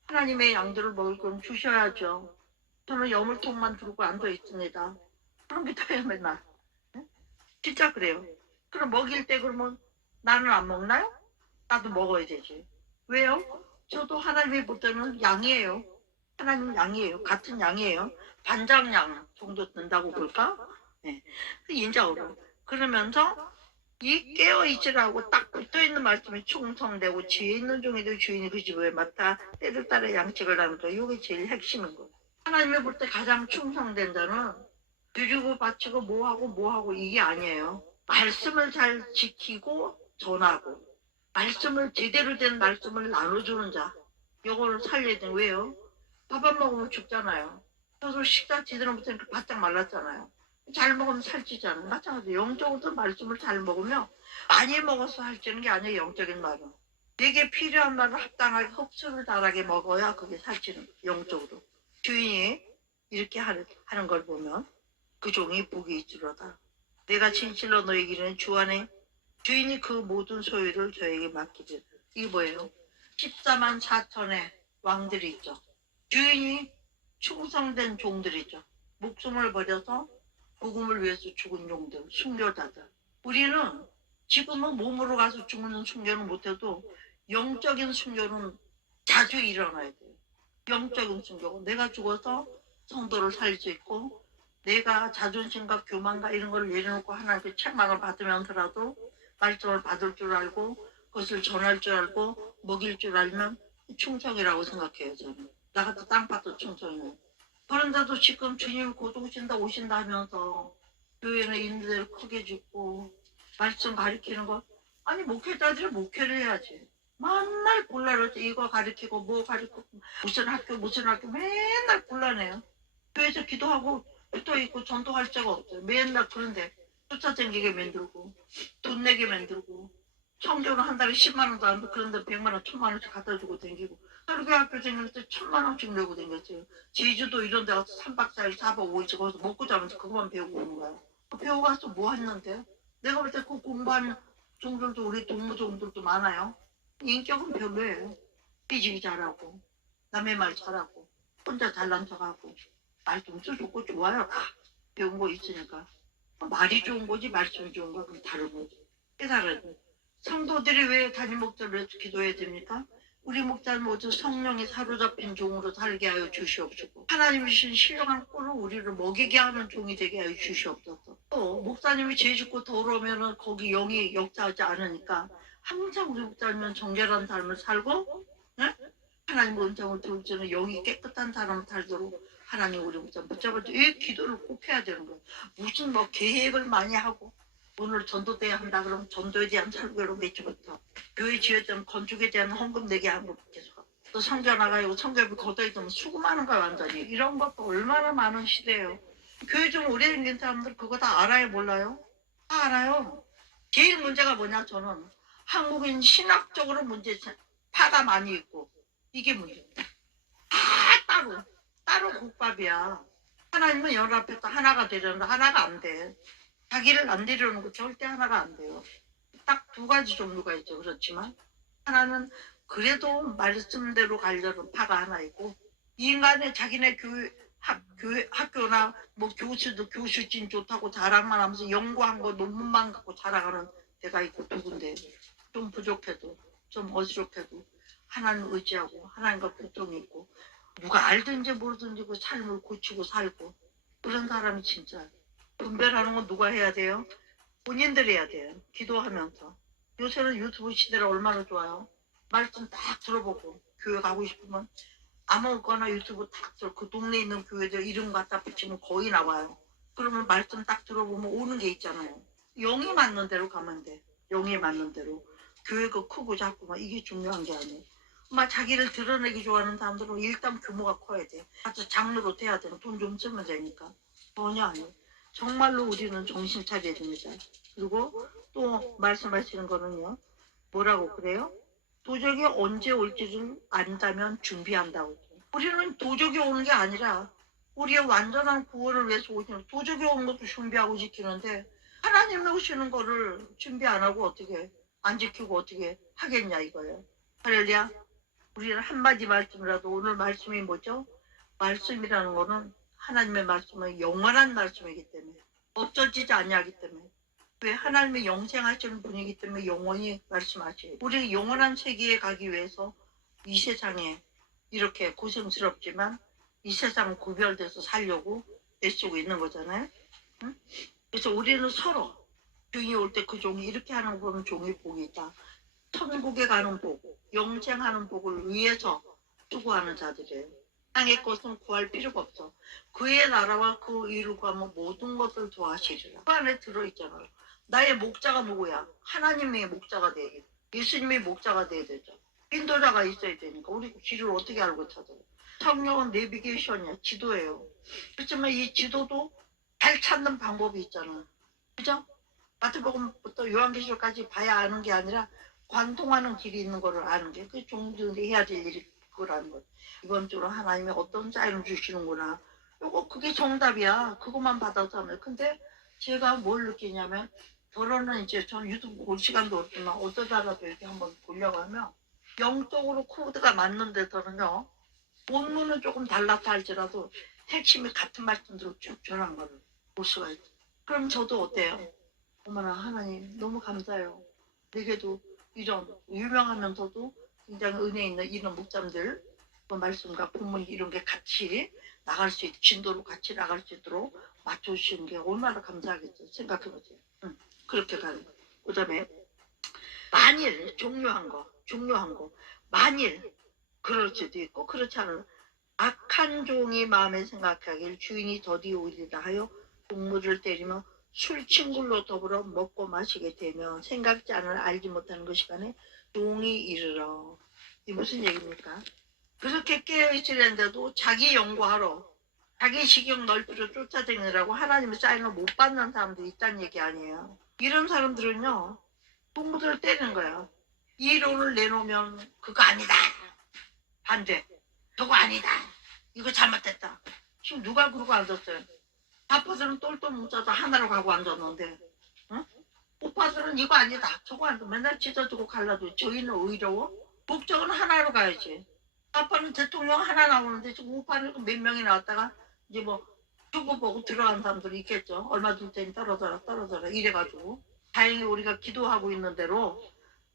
하나님의 양들을 먹을 건 주셔야죠. 저는 여물통만 들고 앉아 있습니다. 그런 게 다예요 맨날. 진짜 그래요. 그럼 먹일 때 그러면 나는 안 먹나요? 나도 먹어야 되지. 왜요? 저도 하나님이 볼 때는 양이에요. 하나님 양이에요. 같은 양이에요. 반장양 정도 된다고 볼까? 네. 인자어로. 그러면서 이 깨어있으라고 딱 붙어있는 말씀이 충성되고 지혜 있는 종이도 주인이 그 집에 맡아 때를 따라 양식을 나누자. 이게 제일 핵심인 거예요. 하나님이 볼 때 가장 충성된 자는 드리고 바치고 뭐하고 이게 아니에요. 말씀을 잘 지키고 전하고 말씀을 제대로 된 말씀을 나눠주는 자. 요거를 살려야 돼. 왜요? 밥 안 먹으면 죽잖아요. 저도 식사 제대로 못하니까 바짝 말랐잖아요. 잘 먹으면 살찌잖아요. 마찬가지로 영적으로도 말씀을 잘 먹으면 많이 먹어서 살찌는 게 아니에요. 영적인 말은. 내게 필요한 말을 합당하게 흡수를 잘하게 먹어야 그게 살찌는 영적으로. 주인이 이렇게 하는 걸 보면 그 종이 복이 있으로다. 내가 진실로 너에게 이르는 주 안에 주인이 그 모든 소유를 저에게 맡기리라. 이게 뭐예요? 14만 4천의 왕들이 있죠. 주인이 충성된 종들이죠. 목숨을 버려서 복음을 위해서 죽은 종들, 순교자들. 우리는 지금은 몸으로 가서 죽는 순교는 못해도 영적인 순교는 자주 일어나야 돼요. 영적인 순교고 내가 죽어서 성도를 살릴 수 있고 내가 자존심과 교만과 이런 걸 내려놓고 하나님께 책망을 받으면서라도 말씀을 받을 줄 알고 그것을 전할 줄 알고 먹일 줄 알면 충성이라고 생각해요. 저는. 나 같은 땅밭도 충성이에요. 그런데도 지금 주님 곧 오신다 하면서 교회는 인들을 크게 짓고 말씀 가르치는 거 아니 목회자들이 목회를 해야지. 맨날 곤란해서 이거 가르치고 뭐 가르치고 무슨 학교 맨날 곤란해요. 교회에서 기도하고 붙어있고 전도할 자가 없어요. 맨날 그런데 쫓아다니게 만들고 돈 내게 만들고 청교는 한 달에 10만 원도 안 돼. 그런데 100만 원, 1000만 원씩 갖다 주고 다니고 설교학교 다닐 때 1000만 원씩 내고 다녔어요. 제주도 이런 데 가서 3박 4일, 4박 5일씩 거기서 먹고 자면서 그것만 배우고 오는 거야. 배워가서 뭐 했는데? 내가 볼 때 그 공부하는 종들도 우리 동무종들도 많아요. 인격은 별로예요. 삐지기 잘하고 남의 말 잘하고 혼자 잘난 척하고 말씀도 좋고 좋아요. 다 배운 거 있으니까. 말이 좋은 거지 말씀이 좋은 거 그건 다른 거지. 깨달아야 돼. 성도들이 왜 담임 목사를 기도해야 됩니까? 우리 목사는 모두 성령이 사로잡힌 종으로 살게 하여 주시옵시고 하나님이 주신 신령한 꼴을 우리를 먹이게 하는 종이 되게 하여 주시옵소서. 또 목사님이 죄 짓고 더러우면 거기 영이 역사하지 않으니까 항상 우리 목사님은 정결한 삶을 살고 네? 하나님 음성을 들을 때는 영이 깨끗한 사람을 살도록 하나님 우리 목사 붙잡을 때 이 기도를 꼭 해야 되는 거예요. 무슨 뭐 계획을 많이 하고 오늘 전도대회 한다 그러면 전도에 대한 설교로 매주부터 교회 지어야 되면 건축에 대한 헌금 내게 하는 것부터 계속 또 성교 나가고 성교비 걷어야 되면 수고하는 거야 완전히. 이런 것도 얼마나 많은 시대예요. 교회 좀 오래 다닌 사람들 그거 다 알아요 몰라요? 다 알아요. 제일 문제가 뭐냐 저는 한국인 신학적으로 문제, 파가 많이 있고, 이게 문제입니다. 다 따로 국밥이야. 하나님은 연합해서 하나가 되려는데 하나가 안 돼. 자기를 안 되려는 거 절대 하나가 안 돼요. 딱 두 가지 종류가 있죠. 그렇지만 하나는 그래도 말씀대로 가려는 파가 하나 있고, 인간의 자기네 학교나 뭐 교수도 교수진 좋다고 자랑만 하면서 연구한 거 논문만 갖고 자랑하는 데가 있고, 두 군데 좀 부족해도 좀 어지럽해도 하나님 의지하고 하나님과 교통이 있고, 누가 알든지 모르든지 그 삶을 고치고 살고, 그런 사람이 진짜 분별하는 건 누가 해야 돼요? 본인들이 해야 돼요. 기도하면서. 요새는 유튜브 시대라 얼마나 좋아요. 말씀 딱 들어보고 교회 가고 싶으면 아무거나 유튜브 딱 들어, 그 동네에 있는 교회들 이름 갖다 붙이면 거의 나와요. 그러면 말씀 딱 들어보면 오는 게 있잖아요. 영이 맞는 대로 가면 돼. 영이 맞는 대로. 교회가 크고 작고 막 이게 중요한 게 아니에요. 막 자기를 드러내기 좋아하는 사람들은 일단 규모가 커야 돼. 아주 장르로 돼야 돼. 돈 좀 쓰면 되니까. 전혀 아니에요. 정말로 우리는 정신 차려야 됩니다. 그리고 또 말씀하시는 거는요. 뭐라고 그래요? 도적이 언제 올지를 안다면 준비한다고. 우리는 도적이 오는 게 아니라 우리의 완전한 구원을 위해서 오시는, 도적이 오는 것도 준비하고 지키는데 하나님이 오시는 거를 준비 안 하고 어떻게 안 지키고 어떻게 하겠냐 이거예요. 할렐루야. 우리는 한마디 말씀이라도, 오늘 말씀이 뭐죠? 말씀이라는 거는 하나님의 말씀은 영원한 말씀이기 때문에 없어지지 아니하기 때문에, 왜 하나님의 영생하시는 분이기 때문에 영원히 말씀하시고, 우리 영원한 세계에 가기 위해서 이 세상에 이렇게 고생스럽지만 이 세상 구별돼서 살려고 애쓰고 있는 거잖아요. 응? 그래서 우리는 서로 종이 올 때 그 종이 이렇게 하는 거 보면 종이 복이 있다. 천국에 가는 복, 영생하는 복을 위해서 수고하는 자들이에요. 땅의 것은 구할 필요가 없어. 그의 나라와 그 일을 구하면 모든 것을 도와주시리라. 그 안에 들어있잖아요. 나의 목자가 누구야? 하나님의 목자가 돼야 돼. 예수님의 목자가 돼야 되죠. 인도자가 있어야 되니까 우리 길을 어떻게 알고 찾아요? 성령은 내비게이션이야. 지도예요. 그렇지만 이 지도도 잘 찾는 방법이 있잖아. 그죠? 마태복음부터 요한계시록까지 봐야 아는 게 아니라 관통하는 길이 있는 거를 아는 게, 그 종들이 해야 될 일이 그거라는 거예요. 이번 주로 하나님이 어떤 사인을 주시는구나. 요거 그게 정답이야. 그것만 받아서 하면. 근데 제가 뭘 느끼냐면, 결혼은 이제 저는 유튜브 볼 시간도 없지만 어쩌다가도 이렇게 한번 보려고 하면 영적으로 코드가 맞는 데서는요, 본문은 조금 달랐다 할지라도 핵심이 같은 말씀대로 쭉 전한 거를 볼 수가 있죠. 그럼 저도 어때요? 어머나 하나님 너무 감사해요. 내게도 이런 유명하면서도 굉장히 은혜 있는 이런 목사님들, 그 말씀과 본문 이런 게 같이 나갈 수 있도록, 진도로 같이 나갈 수 있도록 맞춰주시는 게 얼마나 감사하겠죠. 생각해보세요. 그렇게 가는 거. 그 다음에 만일 중요한 거 만일 그럴 수도 있고 그렇지 않은, 악한 종이 마음에 생각하길 주인이 더디 오리라 하여 동물을 때리며 술 친구로 더불어 먹고 마시게 되면 생각지 않은 알지 못하는 그 시간에 종이 이르러. 이게 무슨 얘기입니까? 그렇게 깨어있으려는데도 자기 연구하러 자기 식욕 넓히러 쫓아다니느라고 하나님의 사인을 못 받는 사람들이 있다는 얘기 아니에요. 이런 사람들은요, 동물을 때리는 거예요. 이론을 내놓으면 그거 아니다, 반대, 저거 아니다, 이거 잘못됐다. 지금 누가 그러고 앉았어요? 아빠들은 똘똘 뭉쳐서 하나로 가고 앉았는데, 응? 오빠들은 이거 아니다, 저거 아니다, 맨날 찢어주고 갈라도 저희는 의로워? 목적은 하나로 가야지. 아빠는 대통령 하나 나오는데 지금 오빠는 몇 명이 나왔다가 이제 뭐 두고 보고 들어간 사람들이 있겠죠. 얼마 줄 테니 떨어져라 이래가지고, 다행히 우리가 기도하고 있는 대로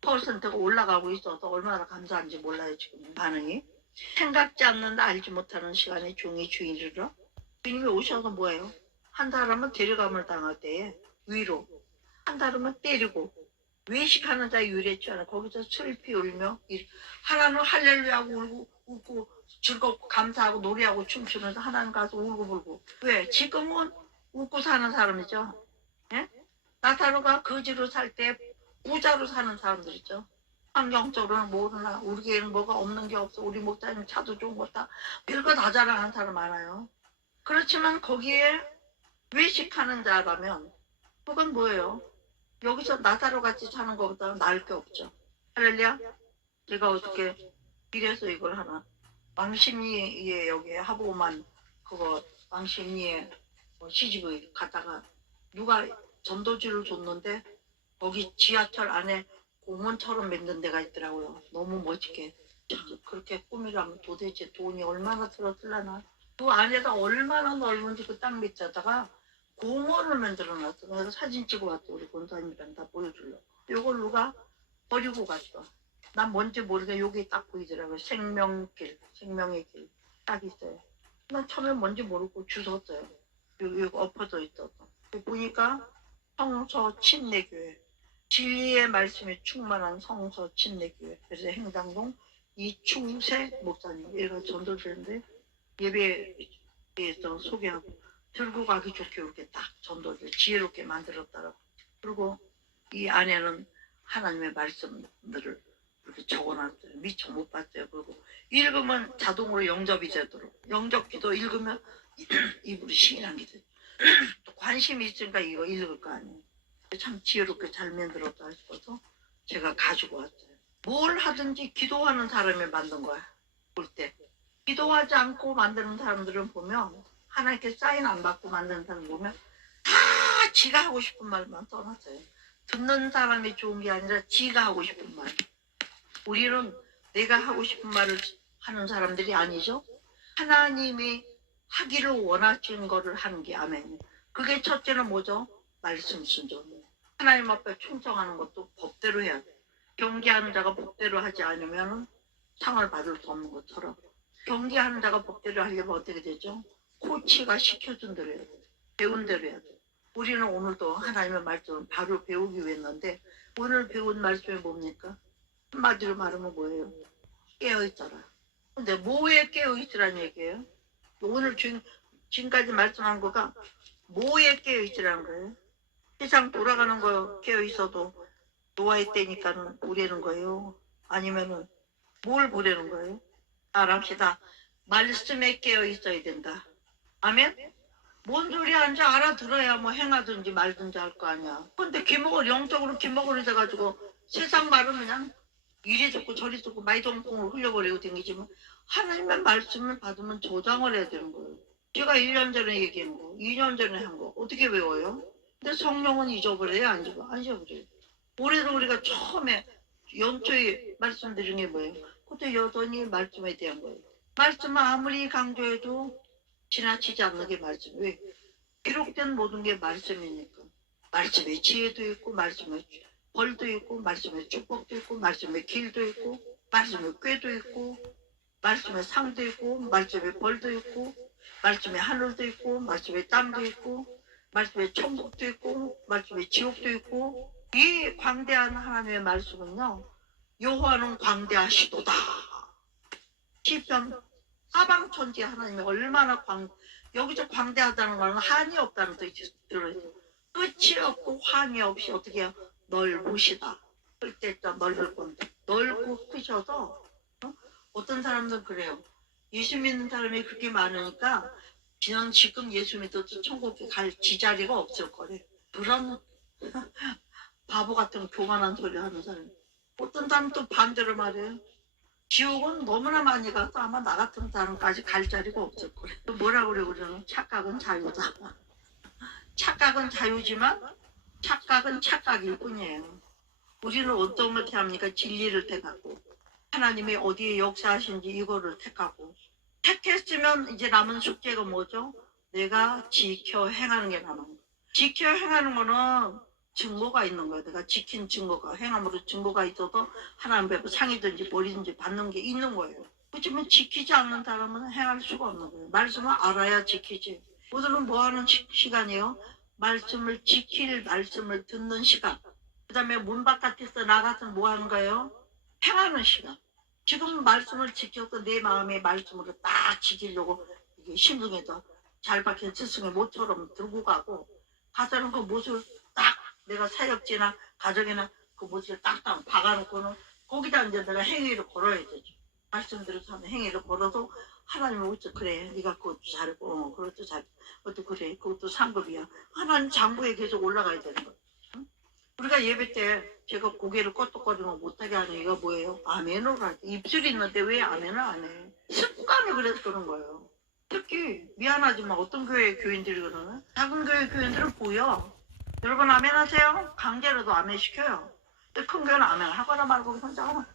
퍼센트가 올라가고 있어서 얼마나 감사한지 몰라요. 지금 반응이. 생각지 않는 알지 못하는 시간에 종이 주인이라. 주님이 오셔서 뭐예요? 한 사람은 데려감을 당할 때에 위로, 한 사람은 때리고, 외식하는 자의 유래처럼 거기서 슬피 울며, 하나는 할렐루야하고 울고 웃고 즐겁고 감사하고 노래하고 춤추면서, 하나는 가서 울고 불고. 왜? 지금은 웃고 사는 사람이죠. 예? 나사로가 거지로 살 때 부자로 사는 사람들이죠. 환경적으로는 모르나, 우리에게는 뭐가 없는 게 없어, 우리 목사님 차도 좋은 거다, 별거 다 자랑하는 사람 많아요. 그렇지만 거기에 외식하는 자라면 그건 뭐예요? 여기서 나사로 같이 사는 것보다 나을 게 없죠. 할렐루야. 제가 어떻게 이래서 이걸 하나 왕십리에 여기 하보만 그거 왕십리에 시집을 갔다가 누가 전도지를 줬는데 거기 지하철 안에 공원처럼 만든 데가 있더라고요. 너무 멋지게. 그렇게 꾸미려면 도대체 돈이 얼마나 들었을라나. 그 안에다 얼마나 넓은지 그 땅 밑에다가 공원을 만들어놨어. 그래서 사진 찍어왔어. 우리 권사님이랑 다 보여주려고. 이걸 누가 버리고 갔어. 난 뭔지 모르게 여기 딱 보이더라고요. 생명의 길 딱 있어요. 난 처음에 뭔지 모르고 주웠어요. 여기 엎어져 있어서. 보니까 성서 침례교회. 진리의 말씀이 충만한 성서 침례교회. 그래서 행당동 이충세 목사님. 얘가 전도되는데 예배에서 소개하고 들고 가기 좋게 이렇게 딱 전도를 지혜롭게 만들었더라고. 그리고 이 안에는 하나님의 말씀들을 이렇게 적어놨어요. 미처 못 봤어요. 그리고 읽으면 자동으로 영접이 되도록. 영접기도 읽으면 입으로 시인하게 돼. 또 관심이 있으니까 이거 읽을 거 아니에요. 참 지혜롭게 잘 만들었다 싶어서 제가 가지고 왔어요. 뭘 하든지 기도하는 사람이 만든 거야. 볼 때. 기도하지 않고 만드는 사람들은 보면 하나님께 사인 안 받고 만드는 사람 보면 다 지가 하고 싶은 말만 써놨어요. 듣는 사람이 좋은 게 아니라 지가 하고 싶은 말. 우리는 내가 하고 싶은 말을 하는 사람들이 아니죠. 하나님이 하기를 원하시는 거를 하는 게 아멘. 그게 첫째는 뭐죠? 말씀 순종. 하나님 앞에 충성하는 것도 법대로 해야 돼. 경계하는 자가 법대로 하지 않으면 상을 받을 수 없는 것처럼 경계하는 자가 법대로 하려면 어떻게 되죠? 코치가 시켜준 대로 해야 돼. 배운 대로 해야 돼. 우리는 오늘도 하나님의 말씀을 바로 배우기 위해 했는데 오늘 배운 말씀이 뭡니까? 한마디로 말하면 뭐예요? 깨어있더라. 근데 뭐에 깨어있으라는 얘기예요? 오늘 지금까지 말씀한 거가 뭐에 깨어있으라는 거예요? 세상 돌아가는 거 깨어있어도 노아의 때니까는 보내는 거예요? 아니면은 뭘 보내는 거예요? 알합시다. 말씀에 깨어있어야 된다. 아멘? 뭔 소리 하는지 알아들어야 뭐 행하든지 말든지 할 거 아니야. 근데 기목을 영적으로 기목을 해가지고 세상 말은 그냥 이리 듣고 저리 듣고 마이동풍을 흘려버리고 댕기지만 하나님의 말씀을 받으면 조장을 해야 되는 거예요. 제가 1년 전에 얘기한 거, 2년 전에 한 거 어떻게 외워요? 근데 성령은 잊어버려요? 안 잊어버려요. 올해도 우리가 처음에 연초에 말씀드린 게 뭐예요? 그때 여전히 말씀에 대한 거예요. 말씀을 아무리 강조해도 지나치지 않는 게 말씀. 왜? 기록된 모든 게 말씀이니까. 말씀에 지혜도 있고 말씀에 벌도 있고 말씀에 축복도 있고 말씀에 길도 있고 말씀에 꾀도 있고 말씀에 상도 있고 말씀에 벌도 있고 말씀에 하늘도 있고 말씀에 땅도 있고 말씀에 천국도 있고 말씀에 지옥도 있고 이 광대한 하나님의 말씀은요. 여호와는 광대하시도다. 시편 사방천지 하나님이 얼마나 여기서 광대하다는 말은 한이 없다는 뜻이 들어있어요. 끝이 없고 한이 없이 어떻게 해요? 넓으시다. 그때부터 넓을 건데 넓고 크셔서 어떤 사람들은 그래요. 예수 믿는 사람이 그렇게 많으니까 지금 예수 믿어도 천국에 갈 지자리가 없을 거래. 그런 바보 같은 교만한 소리 하는 사람. 어떤 사람은 또 반대로 말해요. 지옥은 너무나 많이 가서 아마 나 같은 사람까지 갈 자리가 없을 거래. 뭐라 그러냐면 착각은 자유다. 착각은 자유지만 착각은 착각일 뿐이에요. 우리는 어떤 걸 택합니까? 진리를 택하고 하나님이 어디에 역사하신지 이거를 택하고 택했으면 이제 남은 숙제가 뭐죠? 내가 지켜 행하는 게 남은 거예요. 지켜 행하는 거는 증거가 있는 거예요. 내가 지킨 증거가 행함으로 증거가 있어서 하나님 앞에 상이든지 벌이든지 받는 게 있는 거예요. 그렇지만 지키지 않는 사람은 행할 수가 없는 거예요. 말씀을 알아야 지키지. 오늘은 뭐 하는 시간이에요? 말씀을 지킬 말씀을 듣는 시간. 그 다음에 문 바깥에서 나가서 뭐 하는 거예요? 행하는 시간. 지금 말씀을 지켜서 내 마음의 말씀으로 딱 지키려고 이게 신중해서 잘 박힌 스승의 모처럼 들고 가고 가서는 그 못을 딱 내가 사역지나 가정이나 그 못을 딱딱 박아놓고는 거기다 이제 내가 행위를 걸어야 되죠. 말씀드려서 하는 행위를 걸어서 하나님이 어째 그래 네가 그것도 잘했고 그것도 잘 그것도 그래 그것도 상급이야. 하나님 장부에 계속 올라가야 되는 거야. 응? 우리가 예배 때 제가 고개를 껐덕거리면 못하게 하는 이유가 뭐예요? 아멘으로 할 때. 입술이 있는데 왜 아멘을 안 해? 습관이 그래서 그런 거예요. 특히 미안하지만 어떤 교회 교인들이 그러나 작은 교회 교인들은 보여. 여러분 아멘 하세요? 강제로도 아멘 시켜요. 근데 큰 교회는 아멘 하거나 말고 혼자 하나.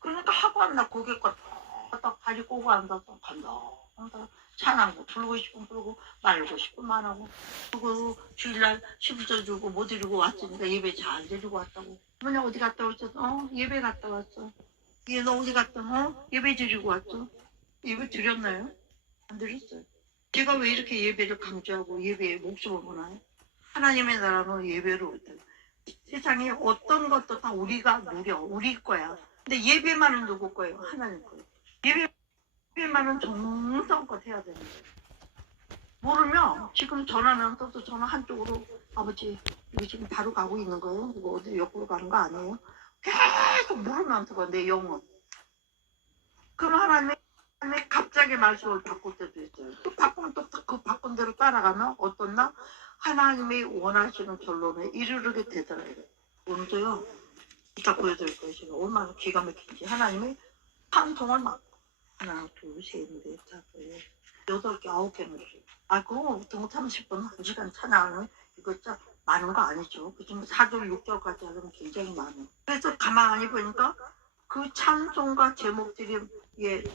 그러니까 하고 왔나 고개 껐다 다리 꼬고 앉아서 간다. 찬양고 부르고 싶으면 부르고 말고 싶으면 말하고 그리고 주일날 11절 주고 뭐 드리고 왔으니까 예배 잘 드리고 왔다고. 뭐냐 어디 갔다 왔어? 예배 갔다 왔어. 얘너 어디 갔다? 예배 드리고 왔어. 예배 드렸나요? 안 드렸어요. 제가 왜 이렇게 예배를 강조하고 예배에 목숨을 거나요? 하나님의 나라는 예배를 못해요. 세상에 어떤 것도 다 우리가 누려 우리 거야. 근데 예배만은 누구 거예요? 하나님 거예요. 예배만은 정성껏 해야 되는 거예요. 모르면 지금 전화면 또 전화 한쪽으로 아버지 여기 지금 바로 가고 있는 거예요? 이거 어디 옆으로 가는 거 아니에요? 계속 물으면서 내 영혼. 그럼 하나님이 갑자기 말씀을 바꿀 때도 있어요. 또 바꾸면 또 그 바꾼 대로 따라가면 어떤 날 하나님이 원하시는 결론에 이르게 되더라고요. 오늘도요. 이따 보여드릴 거예요. 제가 얼마나 기가 막힌지. 하나님이 판통을 막 하나, 둘, 셋, 넷, 다섯, 여덟 개, 아홉 개는 주세요. 그거 보통 30분, 1시간 찬양하면 이거 진짜 많은 거 아니죠. 그중 4절, 6절까지 하면 굉장히 많아요. 그래서 가만히 보니까 그 찬송과 제목들이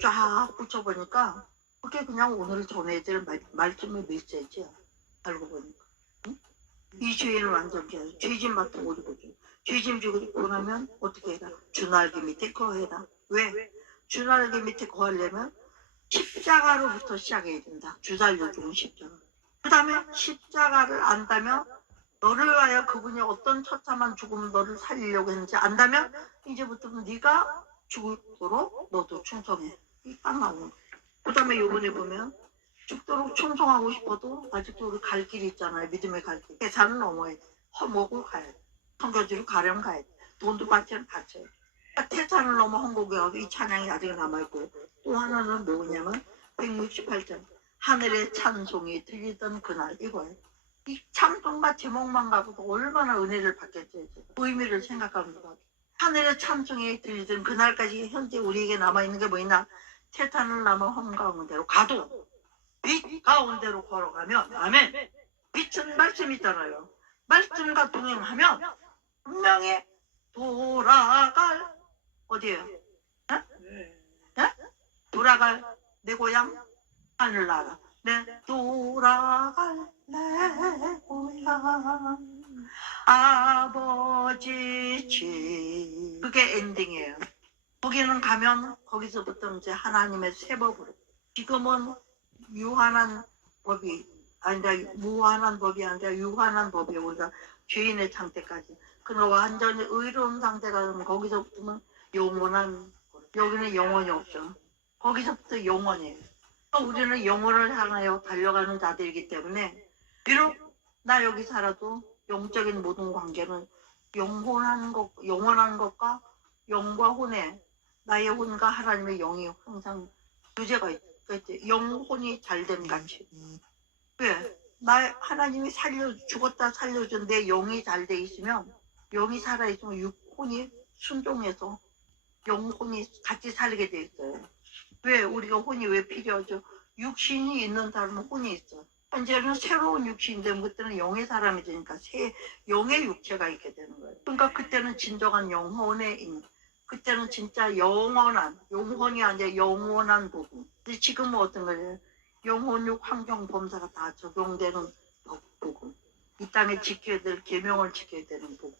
쫙 붙여보니까 그게 그냥 오늘 전해드릴 말씀의 메시지야. 알고 보니까. 응? 이 죄인을 완전 피하자. 죄짐 맡은 우리 보죠. 죄짐 지고 나면 어떻게 해라? 주날개 밑에 거해라. 왜? 주날개 밑에 거하려면 십자가로부터 시작해야 된다. 주달려 죽은 십자가. 그 다음에 십자가를 안다면 너를 위하여 그분이 어떤 처참한 죽음을 너를 살리려고 했는지 안다면 이제부터는 네가 죽도록 너도 충성해. 딱 나오는. 그 다음에 요번에 보면 죽도록 충성하고 싶어도 아직도 우리 갈 길이 있잖아요. 믿음의 갈 길. 계산은 넘어야 돼. 허목을 가야 돼. 성교지로 가려면 가야 돼. 돈도 받지는 받쳐야 돼. 태산을 넘어 헌곡에 가도 이 찬양이 아직 남아있고 또 하나는 뭐냐면 168절 하늘의 찬송이 들리던 그날 이거예요. 이 찬송과 제목만 가고도 얼마나 은혜를 받겠지. 의미를 생각합니다. 하늘의 찬송이 들리던 그날까지 현재 우리에게 남아있는 게 뭐있나 태산을 넘어 헌 가운데로 가도 빛 가운데로 걸어가면 아멘. 빛은 말씀이 있잖아요. 말씀과 동행하면 분명히 돌아갈 어디에요? 에? 에? 돌아갈 내 고향 하늘나라. 네, 돌아갈 내 고향 아버지 집. 그게 엔딩이에요. 거기는 가면 거기서부터 이제 하나님의 새 법으로. 지금은 유한한 법이 아니라 무한한 법이 아니라 유한한 법이 우리가 죄인의 상태까지. 그러나 완전히 의로운 상태가 되면 거기서부터는 영원한, 여기는 영원이 없죠. 거기서부터 영원이에요. 우리는 영원을 향하여 달려가는 자들이기 때문에 비록 나 여기 살아도 영적인 모든 관계는 영원한 것과 영과 혼에 나의 혼과 하나님의 영이 항상 유죄가 있지. 영혼이 잘됨 같이. 왜? 하나님이 죽었다 살려준 내 영이 잘 돼 있으면 영이 살아있으면 육혼이 순종해서 영혼이 같이 살게 돼 있어요. 왜? 우리가 혼이 왜 필요하죠? 육신이 있는 사람은 혼이 있어. 현재는 새로운 육신인데 그때는 영의 사람이 되니까 영의 육체가 있게 되는 거예요. 그러니까 그때는 진정한 그때는 진짜 영혼이 아니라 영원한 부분. 근데 지금은 어떤 거예요? 영혼육 환경범사가 다 적용되는 부분. 이 땅에 지켜야 될 계명을 지켜야 되는 부분.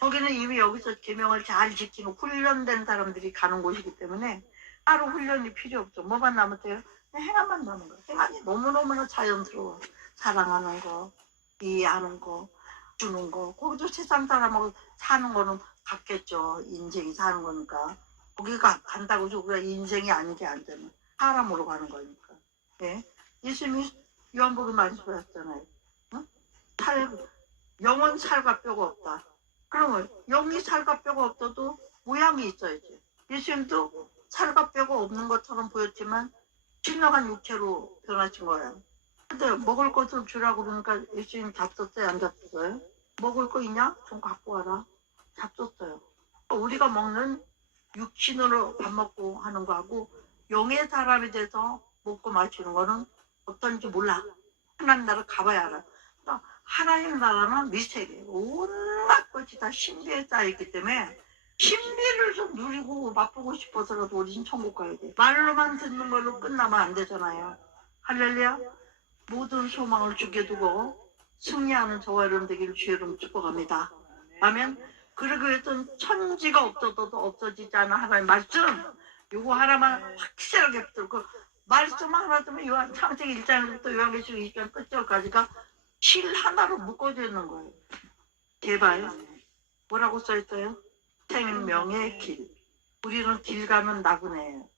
거기는 이미 여기서 계명을 잘 지키는 훈련된 사람들이 가는 곳이기 때문에 따로 훈련이 필요 없죠. 뭐만 남으면 돼요? 행함만 남은 거예요. 행함이 너무너무나 자연스러워. 사랑하는 거, 이해하는 거, 주는 거. 거기도 세상 사람하고 사는 거는 같겠죠. 인생이 사는 거니까. 거기가 간다고 해서 우리가 인생이 아닌 게 안 되는 사람으로 가는 거니까. 네? 예수님이 요한복음 말씀하셨잖아요. 응? 영은 살과 뼈가 없다. 그러면 영이 살과 뼈가 없어도 모양이 있어야지. 예수님도 살과 뼈가 없는 것처럼 보였지만 신령한 육체로 변하신 거예요. 근데 먹을 것을 주라고 그러니까 예수님 잡섰어요? 안 잡섰어요? 먹을 거 있냐? 좀 갖고 와라. 잡섰어요. 우리가 먹는 육신으로 밥 먹고 하는 거하고 영의 사람이 돼서 먹고 마시는 거는 어떤지 몰라. 하나님 나라 가봐야 알아. 하나님 나라는 미스테리. 온갖 것이 다 신비에 쌓여있기 때문에 신비를 좀 누리고 맛보고 싶어서라도 우리는 천국 가야 돼. 말로만 듣는 걸로 끝나면 안 되잖아요. 할렐루야. 모든 소망을 주게 두고 승리하는 저와 여러분 되기를 주의 이름 축복합니다. 아멘. 그러기 위해서는 천지가 없어도 없어지지 않은 하나님의 말씀, 요거 하나만 확실하게 붙들고 말씀 하나 들으면 요한 창세기 1장부터 요한계시록 20장 끝절까지가 실 하나로 묶어져 있는 거예요. 제발 뭐라고 써있어요? 생명의 길. 우리는 길 가는 나그네예요.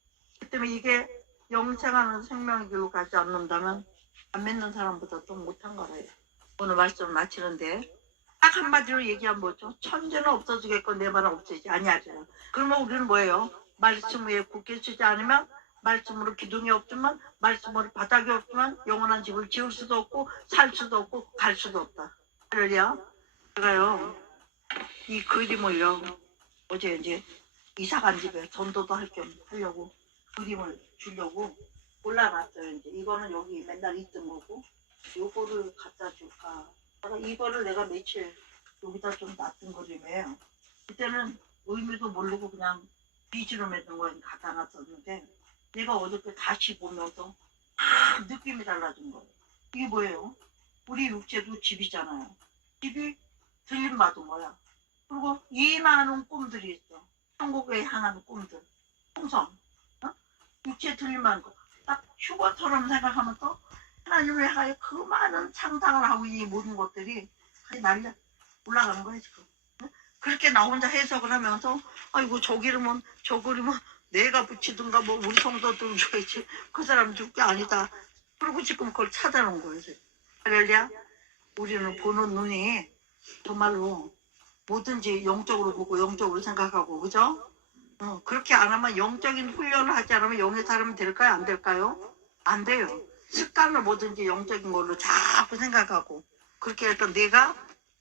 그 때문에 이게 영생하는 생명의 길로 가지 않는다면 안 믿는 사람보다 좀 못한 거래요. 오늘 말씀 마치는데 딱 한마디로 얘기하면 뭐죠? 천재는 없어지겠고 내 말은 없어지지 아니하리라. 그러면 우리는 뭐예요? 말씀 위에 굳게 서지 않으면 말씀으로 기둥이 없지만 말씀으로 바닥이 없지만 영원한 집을 지을 수도 없고 살 수도 없고 갈 수도 없다. 할렐루야. 제가요 이 그림을요 어제 이제 이사 간 집에 전도도 할 겸 하려고 그림을 주려고 올라놨어요. 이제 이거는 여기 맨날 있던 거고 요거를 갖다 줄까. 이거를 내가 며칠 여기다 좀 놨던 그림이에요. 그때는 의미도 모르고 그냥 비즈로 맺은 거 갖다 놨었는데 내가 어저께 다시 보면서 느낌이 달라진 거예요. 이게 뭐예요? 우리 육체도 집이잖아요. 집이 들림받은 거야. 그리고 이 많은 꿈들이 있어. 천국에 향하는 꿈들. 풍성. 어? 육체에 들림받은 거. 딱 휴거처럼 생각하면서 하나님을 향하여 그 많은 상상을 하고 이 모든 것들이 날려 올라가는 거야 지금. 그렇게 나 혼자 해석을 하면서 아이고 저 그림은 내가 붙이든가 뭐 우리 성도들 줘야지 그 사람 줄 게 아니다. 그리고 지금 그걸 찾아놓은 거예요. 할렐루야. 우리는 보는 눈이 정말로 뭐든지 영적으로 보고 영적으로 생각하고 그죠? 그렇게 안 하면 영적인 훈련을 하지 않으면 영의 사람이 될까요? 안 될까요? 안 돼요. 습관을 뭐든지 영적인 걸로 자꾸 생각하고 그렇게 해서 내가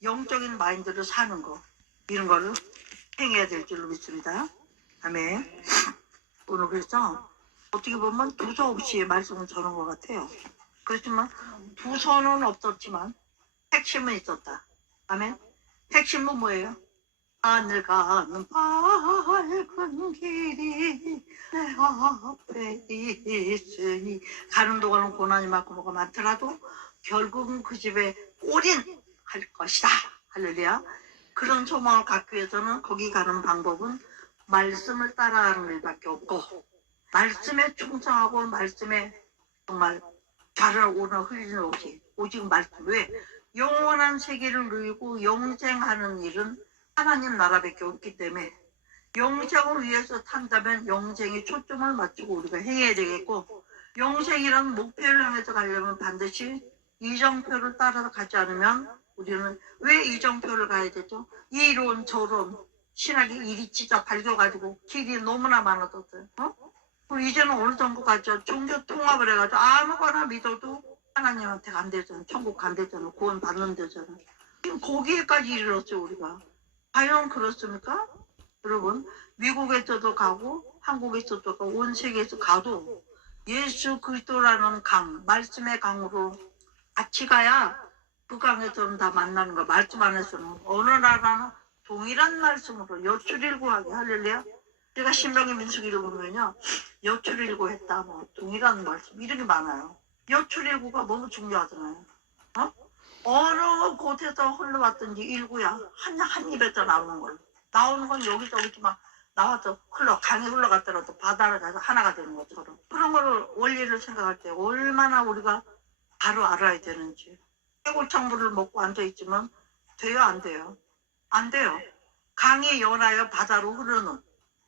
영적인 마인드를 사는 거 이런 거를 행해야 될 줄로 믿습니다. 아멘. 오늘 그래서 어떻게 보면 두서 없이 말씀을 전한 것 같아요. 그렇지만 두서는 없었지만 핵심은 있었다. 아멘. 핵심은 뭐예요? 하늘 가는 밝은 길이 내 앞에 있으니 가는 동안은 고난이 많고 뭐가 많더라도 결국은 그 집에 올인할 것이다. 할렐루야. 그런 소망을 갖기 위해서는 거기 가는 방법은 말씀을 따라가는 일밖에 없고 말씀에 충성하고 말씀에 정말 자를 오늘 흘리는 오직 말씀. 왜? 영원한 세계를 누리고 영생하는 일은 하나님 나라밖에 없기 때문에 영생을 위해서 산다면 영생에 초점을 맞추고 우리가 행해야 되겠고 영생이라는 목표를 향해서 가려면 반드시 이정표를 따라서 가지 않으면 우리는 왜 이정표를 가야 되죠? 이론 저론 신학이 이리 찢어 밝혀가지고 길이 너무나 많아졌어요. 이제는 어느 정도 가죠? 종교 통합을 해가지고 아무거나 믿어도 하나님한테 안 되잖아. 천국 안 되잖아. 구원 받는 데잖아. 지금 거기에까지 이르렀죠 우리가. 과연 그렇습니까? 여러분 미국에서도 가고 한국에서도 가고 온 세계에서 가도 예수 그리스도라는 강, 말씀의 강으로 같이 가야 그 강에서는 다 만나는 거. 말씀 안에서는 어느 나라는 동일한 말씀으로 여출일구하게. 할렐루야. 제가 신명기 민수기를 보면요 여출일구했다 뭐 동일한 말씀 이런 게 많아요. 여출일구가 너무 중요하잖아요. 어느 곳에서 흘러왔든지 일구야 한 입에서 나오는 걸로. 나오는 건 여기저기 막 나와서 강에 흘러갔더라도 바다를 가서 하나가 되는 것처럼 그런 거를 원리를 생각할 때 얼마나 우리가 바로 알아야 되는지. 해골창물을 먹고 앉아있지만 돼요 안 돼요? 안 돼요. 강이 연하여 바다로 흐르는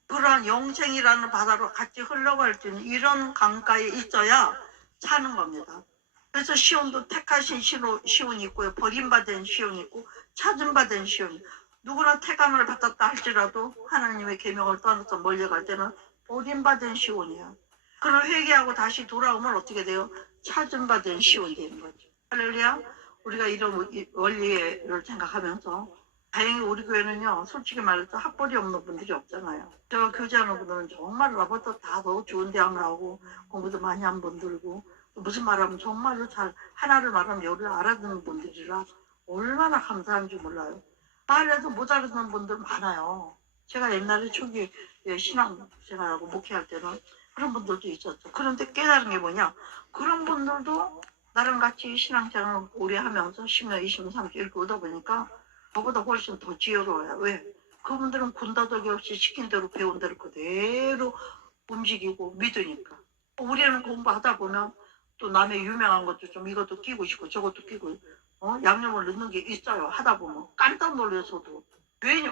그런 영생이라는 바다로 같이 흘러갈 수 있는 이런 강가에 있어야 사는 겁니다. 그래서 시온도 택하신 시온이 있고요. 버림받은 시온이 있고 찾음받은 시온이. 누구나 택함을 받았다 할지라도 하나님의 계명을 떠나서 멀리갈 때는 버림받은 시온이야. 그걸 회개하고 다시 돌아오면 어떻게 돼요? 찾음받은 시온이 되는 거죠. 할렐루야. 우리가 이런 원리를 생각하면서 다행히 우리 교회는요, 솔직히 말해서 학벌이 없는 분들이 없잖아요. 저 교제하는 분들은 정말 나보다 다 더 좋은 대학 나오고 공부도 많이 한 분들이고 무슨 말하면 정말로 잘 하나를 말하면 열을 알아듣는 분들이라 얼마나 감사한지 몰라요. 말해도 못 알아듣는 분들 많아요. 제가 옛날에 초기 신앙생활하고 목회할 때는 그런 분들도 있었죠. 그런데 깨달은 게 뭐냐, 그런 분들도 나랑 같이 신앙생활을 오래 하면서 10년, 20년, 30년 이렇게 오다 보니까 저보다 훨씬 더 지혜로워요. 왜? 그분들은 군더더기 없이 시킨 대로 배운 대로 그대로 움직이고 믿으니까. 우리는 공부하다 보면 또 남의 유명한 것도 좀 이것도 끼고 싶고 저것도 끼고 양념을 넣는 게 있어요. 하다 보면 깜짝 놀라서도 괜히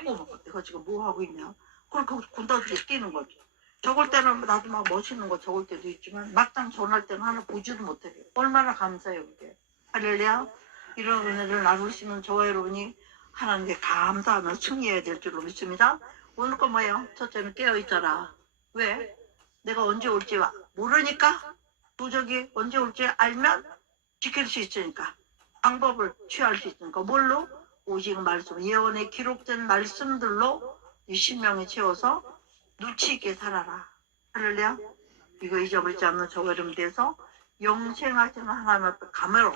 내가 지금 뭐 하고 있냐. 그걸 군더더기 끼는 거죠. 적을 때는 나도 막 멋있는 거 적을 때도 있지만 막상 전할 때는 하나 보지도 못해요. 얼마나 감사해요 그게. 할렐루야. 이런 은혜를 나눌 수 있는 저와 여러분이 하나님께 감사하며 승리해야 될 줄로 믿습니다. 오늘 거 뭐예요? 첫째는 깨어있더라. 왜? 내가 언제 올지 모르니까, 도적이 언제 올지 알면 지킬 수 있으니까, 방법을 취할 수 있으니까. 뭘로? 오직 말씀, 예언에 기록된 말씀들로 이 신명에 채워서 눈치 있게 살아라. 할렐루야. 이거 잊어버리지 않는 저와 여러분 돼서 영생하시는 하나님 앞에 감회로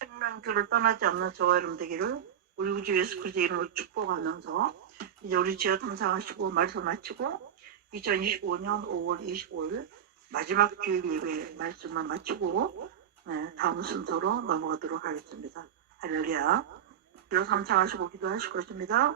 생명교를 떠나지 않는 저와 여러분 되기를 우리 구주 예수 그리스도 이름으로 축복하면서 이제 우리 지어 탐상하시고 말씀 마치고 2025년 5월 25일 마지막 주일 예배 말씀을 마치고 다음 순서로 넘어가도록 하겠습니다. 할렐루야. 지어 탐상하시고 기도하실 것입니다.